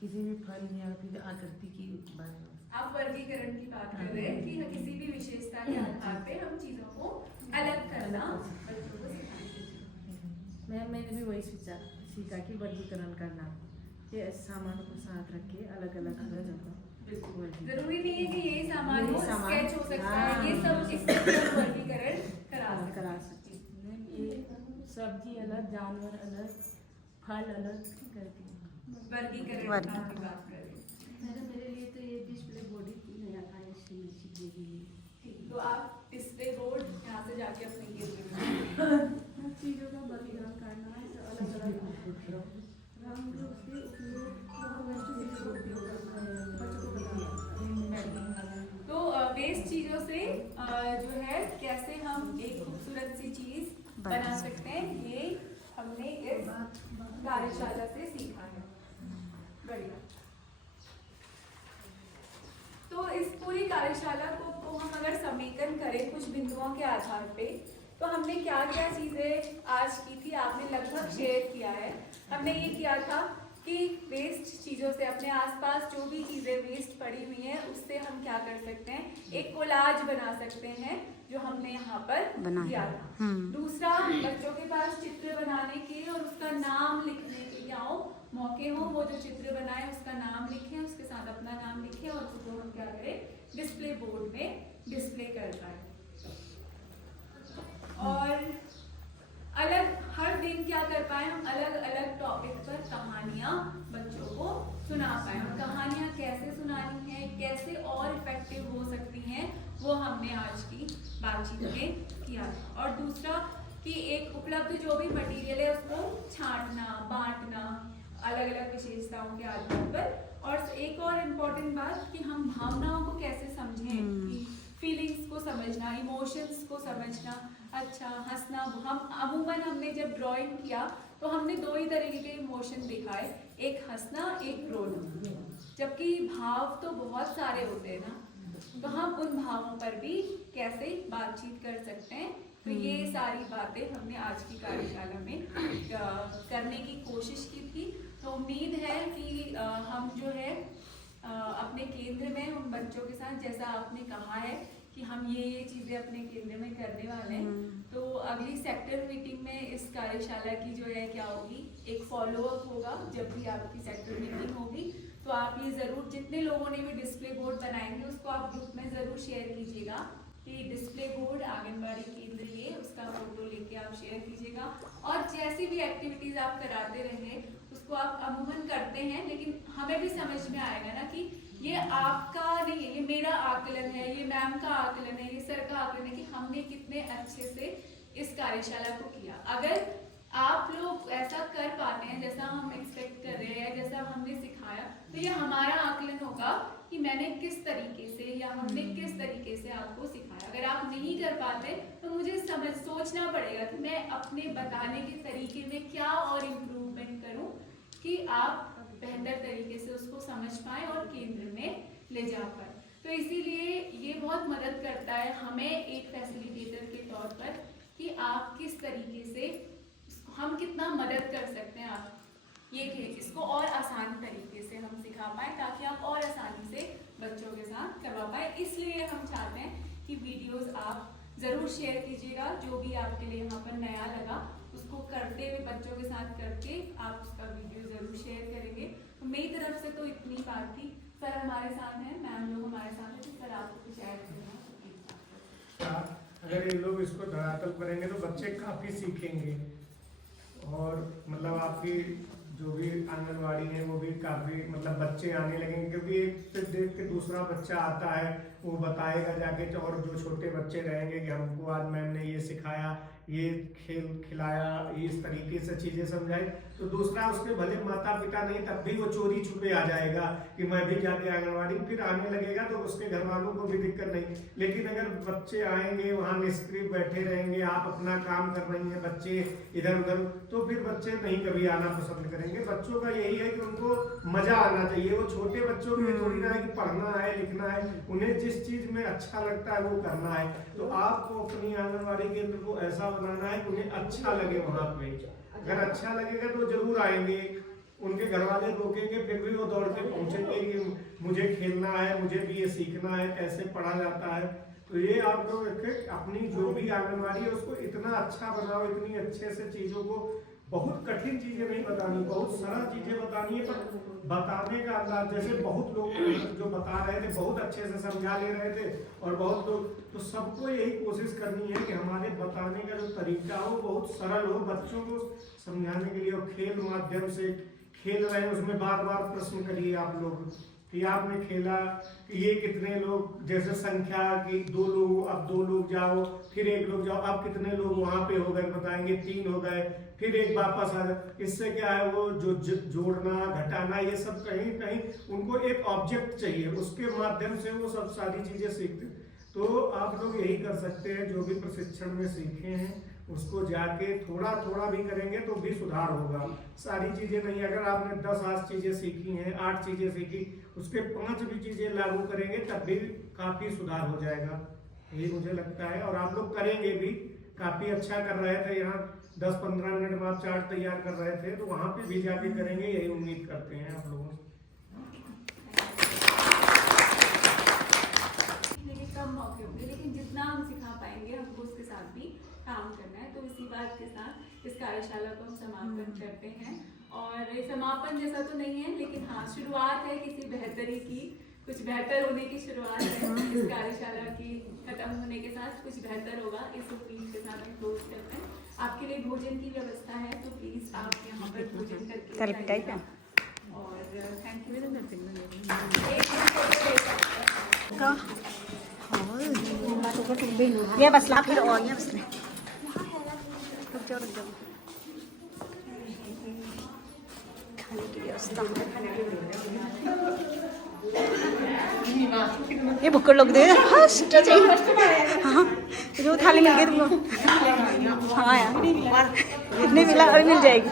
किसी भी फल या फिर आकृति की बारे में आप वर्गीकरण की बात कर रहे हैं कि किसी भी विशेषता के आधार पे हम चीजों को अलग करना बच्चों को सिखाएंगे। मैंने भी वही सीखा कि वर्गीकरण करना, ये सामान को साथ रख के अलग अलग जगह। जरूरी नहीं है कि यही सामान हो, स्केच हो सकता है, ये सब इससे वर्गीकरण करा सकते हैं। ये सब्जी अलग, जानवर अलग, फल अलग करके वर्गीकरण की बात कर रहे हैं। मेरे लिए तो ये डिस्प्ले बोर्ड ही नया था, इससे मैं सीखेगी। तो आप डिस्प्ले बोर्ड यहाँ से जाके अपने केंद्र में चीज़ों का बलिदान करना है, अलग अलग रंग से उपयोग तो वेस्ट चीजों से जो है कैसे हम एक खूबसूरत सी चीज बना सकते हैं, ये हमने इस कार्यशाला से सीखा है। बढ़िया। तो इस पूरी कार्यशाला को हम अगर समेकन करें कुछ बिंदुओं के आधार पे, तो हमने क्या क्या चीजें आज की थी, आपने लगभग शेयर किया है। हमने ये किया था कि वेस्ट चीज़ों से, अपने आसपास जो भी चीज़ें वेस्ट पड़ी हुई हैं उससे हम क्या कर सकते हैं, एक कोलाज बना सकते हैं जो हमने यहाँ पर किया था। दूसरा, बच्चों के पास चित्र बनाने के और उसका नाम लिखने के क्या हो मौके हो, वो जो चित्र बनाए उसका नाम लिखें, उसके साथ अपना नाम लिखें और उसको हम क्या करें, डिस्प्ले बोर्ड में डिस्प्ले कर पाए। और अलग हर दिन क्या कर पाए, हम अलग अलग टॉपिक पर कहानियाँ बच्चों को सुना पाए। और कहानियाँ कैसे सुनानी है, कैसे और इफेक्टिव हो सकती हैं, वो हमने आज की बातचीत में किया। और दूसरा कि एक उपलब्ध जो भी मटेरियल है उसको छांटना, बांटना अलग अलग विशेषताओं के आधार पर, और एक और इम्पोर्टेंट बात कि हम भावनाओं को कैसे समझें, कि फीलिंग्स को समझना, इमोशंस को समझना। अच्छा, हंसना, हमने जब ड्राइंग किया तो हमने 2 ही तरीके के इमोशन दिखाए, एक हंसना, एक रोना, जबकि भाव तो बहुत सारे होते हैं ना, तो हम उन भावों पर भी कैसे बातचीत कर सकते हैं। तो ये सारी बातें हमने आज की कार्यशाला में करने की कोशिश की थी। तो उम्मीद है कि हम जो है अपने केंद्र में उन बच्चों के साथ, जैसा आपने कहा है कि हम ये चीज़ें अपने केंद्र में करने वाले हैं, तो अगली सेक्टर मीटिंग में इस कार्यशाला की जो है क्या होगी, एक फॉलोअप होगा। जब भी आपकी सेक्टर मीटिंग होगी तो आप ये ज़रूर, जितने लोगों ने भी डिस्प्ले बोर्ड बनाएंगे उसको आप ग्रुप में ज़रूर शेयर कीजिएगा कि डिस्प्ले बोर्ड आंगनबाड़ी केंद्र ये, उसका फोटो लेके आप शेयर कीजिएगा। और जैसी भी एक्टिविटीज़ आप कराते रहेंगे उसको आप अमूमन करते हैं, लेकिन हमें भी समझ में आएगा ना कि ये आपका नहीं है, ये मेरा आकलन है, ये मैम का आकलन है, ये सर का आकलन है कि हमने कितने अच्छे से इस कार्यशाला को किया। अगर आप लोग ऐसा कर पाते हैं जैसा हम एक्सपेक्ट कर रहे हैं, जैसा हमने सिखाया, तो ये हमारा आकलन होगा कि मैंने किस तरीके से या हमने किस तरीके से आपको सिखाया। अगर आप नहीं कर पाते तो मुझे सोचना पड़ेगा कि मैं अपने बताने के तरीके में क्या और इम्प्रूवमेंट करूं कि आप बेहतर तरीके से उसको समझ पाएं और केंद्र में ले जा पाएं। तो इसीलिए ये बहुत मदद करता है हमें एक फैसिलिटेटर के तौर पर कि आप किस तरीके से, हम कितना मदद कर सकते हैं आप ये इसको और आसान तरीके से हम सिखा पाएँ, ताकि आप और आसानी से बच्चों के साथ करवा पाएँ। इसलिए हम चाहते हैं कि वीडियोस आप ज़रूर शेयर कीजिएगा, जो भी आपके लिए यहाँ पर नया लगा उसको करते हुए बच्चों के साथ करके आप उसका वीडियो ज़रूर शेयर करेंगे। तो मेरी तरफ से तो इतनी बात थी। सर हमारे साथ हैं, मैम लोग हमारे साथ हैं, तो सर आपको कुछ ऐड करना। अगर ये लोग इसको धरातल करेंगे तो बच्चे काफ़ी सीखेंगे, और मतलब आपकी जो भी आंगनवाड़ी है वो भी काफ़ी मतलब बच्चे आने लगेंगे, क्योंकि एक से देख के दूसरा बच्चा आता है, वो बताएगा जाके, और जो छोटे बच्चे रहेंगे कि हमको आज मैम ने ये सिखाया, ये खेल खिलाया, इस तरीके से चीज़ें समझाई, तो दूसरा उसके भले माता पिता नहीं तब भी वो चोरी छुपे आ जाएगा कि मैं भी जाके आंगनवाड़ी, फिर आने लगेगा तो उसके घर वालों को भी दिक्कत नहीं। लेकिन अगर बच्चे आएंगे वहाँ निष्क्रिय बैठे रहेंगे, आप अपना काम कर रही हैं, बच्चे इधर उधर, तो फिर बच्चे नहीं कभी आना पसंद करेंगे। बच्चों का यही है कि उनको मजा आना चाहिए। वो छोटे बच्चों में थोड़ी ना है कि पढ़ना है लिखना है, उन्हें जिस चीज में अच्छा लगता है वो करना है। तो आपको अपनी आंगनवाड़ी केंद्र को ऐसा बनाना है कि उन्हें अच्छा लगे वहाँ पे। अगर अच्छा लगेगा तो जरूर आएंगे, उनके घर वाले रोकेंगे फिर भी वो दौड़ के पहुंचेंगे कि मुझे खेलना है, मुझे भी ये सीखना है, कैसे पढ़ा जाता है। तो ये आप लोग अपनी जो भी आंगनवाड़ी है उसको इतना अच्छा बनाओ, इतनी अच्छे से चीजों को, बहुत कठिन चीजें नहीं बतानी, बहुत सरल चीजें बतानी है, पर बताने का अंदाज, जैसे बहुत लोग जो बता रहे थे बहुत अच्छे से समझा ले रहे थे, और बहुत लोग, तो सबको यही कोशिश करनी है कि हमारे बताने का जो तरीका हो बहुत सरल हो, बच्चों को समझाने के लिए। और खेल माध्यम से खेल रहे हैं, उसमें बार बार प्रश्न करिए आप लोग कि आपने खेला कि ये कितने लोग, जैसे संख्या कि 2 लोग, अब 2 लोग जाओ, फिर 1 लोग जाओ, अब कितने लोग वहाँ पे हो गए, बताएंगे 3 हो गए, फिर 1 वापस आ जाए। इससे क्या है, वो जो जोड़ना घटाना ये सब कहीं कहीं उनको एक ऑब्जेक्ट चाहिए, उसके माध्यम से वो सब सारी चीजें सीखते। तो आप लोग यही कर सकते हैं, जो भी प्रशिक्षण में सीखे हैं उसको जाके थोड़ा थोड़ा भी करेंगे तो भी सुधार होगा। सारी चीजें नहीं, अगर आपने 10 आज चीजें सीखी हैं, 8 चीजें सीखी, उसके 5 भी चीजें लागू करेंगे तब भी काफी सुधार हो जाएगा, यही मुझे लगता है। और आप लोग करेंगे भी, काफी अच्छा कर रहे थे, यहाँ 10-15 मिनट में आप चार्ट तैयार कर रहे थे, तो वहाँ पे भी जाके करेंगे, यही उम्मीद करते हैं आप लोगों से। कम मौके होंगे, लेकिन जितना हम सिखा पाएंगे हमको उसके साथ भी काम करना है। तो इसी बात के साथ इस कार्यशाला को हम समापन करते हैं। और ये समापन जैसा तो नहीं है, लेकिन हाँ शुरुआत है किसी बेहतरी की, कुछ बेहतर होने की शुरुआत है। इस कार्यशाला की खत्म होने के साथ कुछ बेहतर होगा, इस उम्मीद के साथ हम क्लोज करते हैं। आपके लिए भोजन की व्यवस्था है, तो प्लीज आप यहाँ पर भोजन करके और थैंक यू। ये बस ला फिर और ये बस खाने की व्यवस्था। ये भुक्कड़ लोग दे फर्स्ट चाहिए। हाँ जो थाली मिल गई तुमको। हाँ यार नहीं मिला, अभी मिल जाएगी।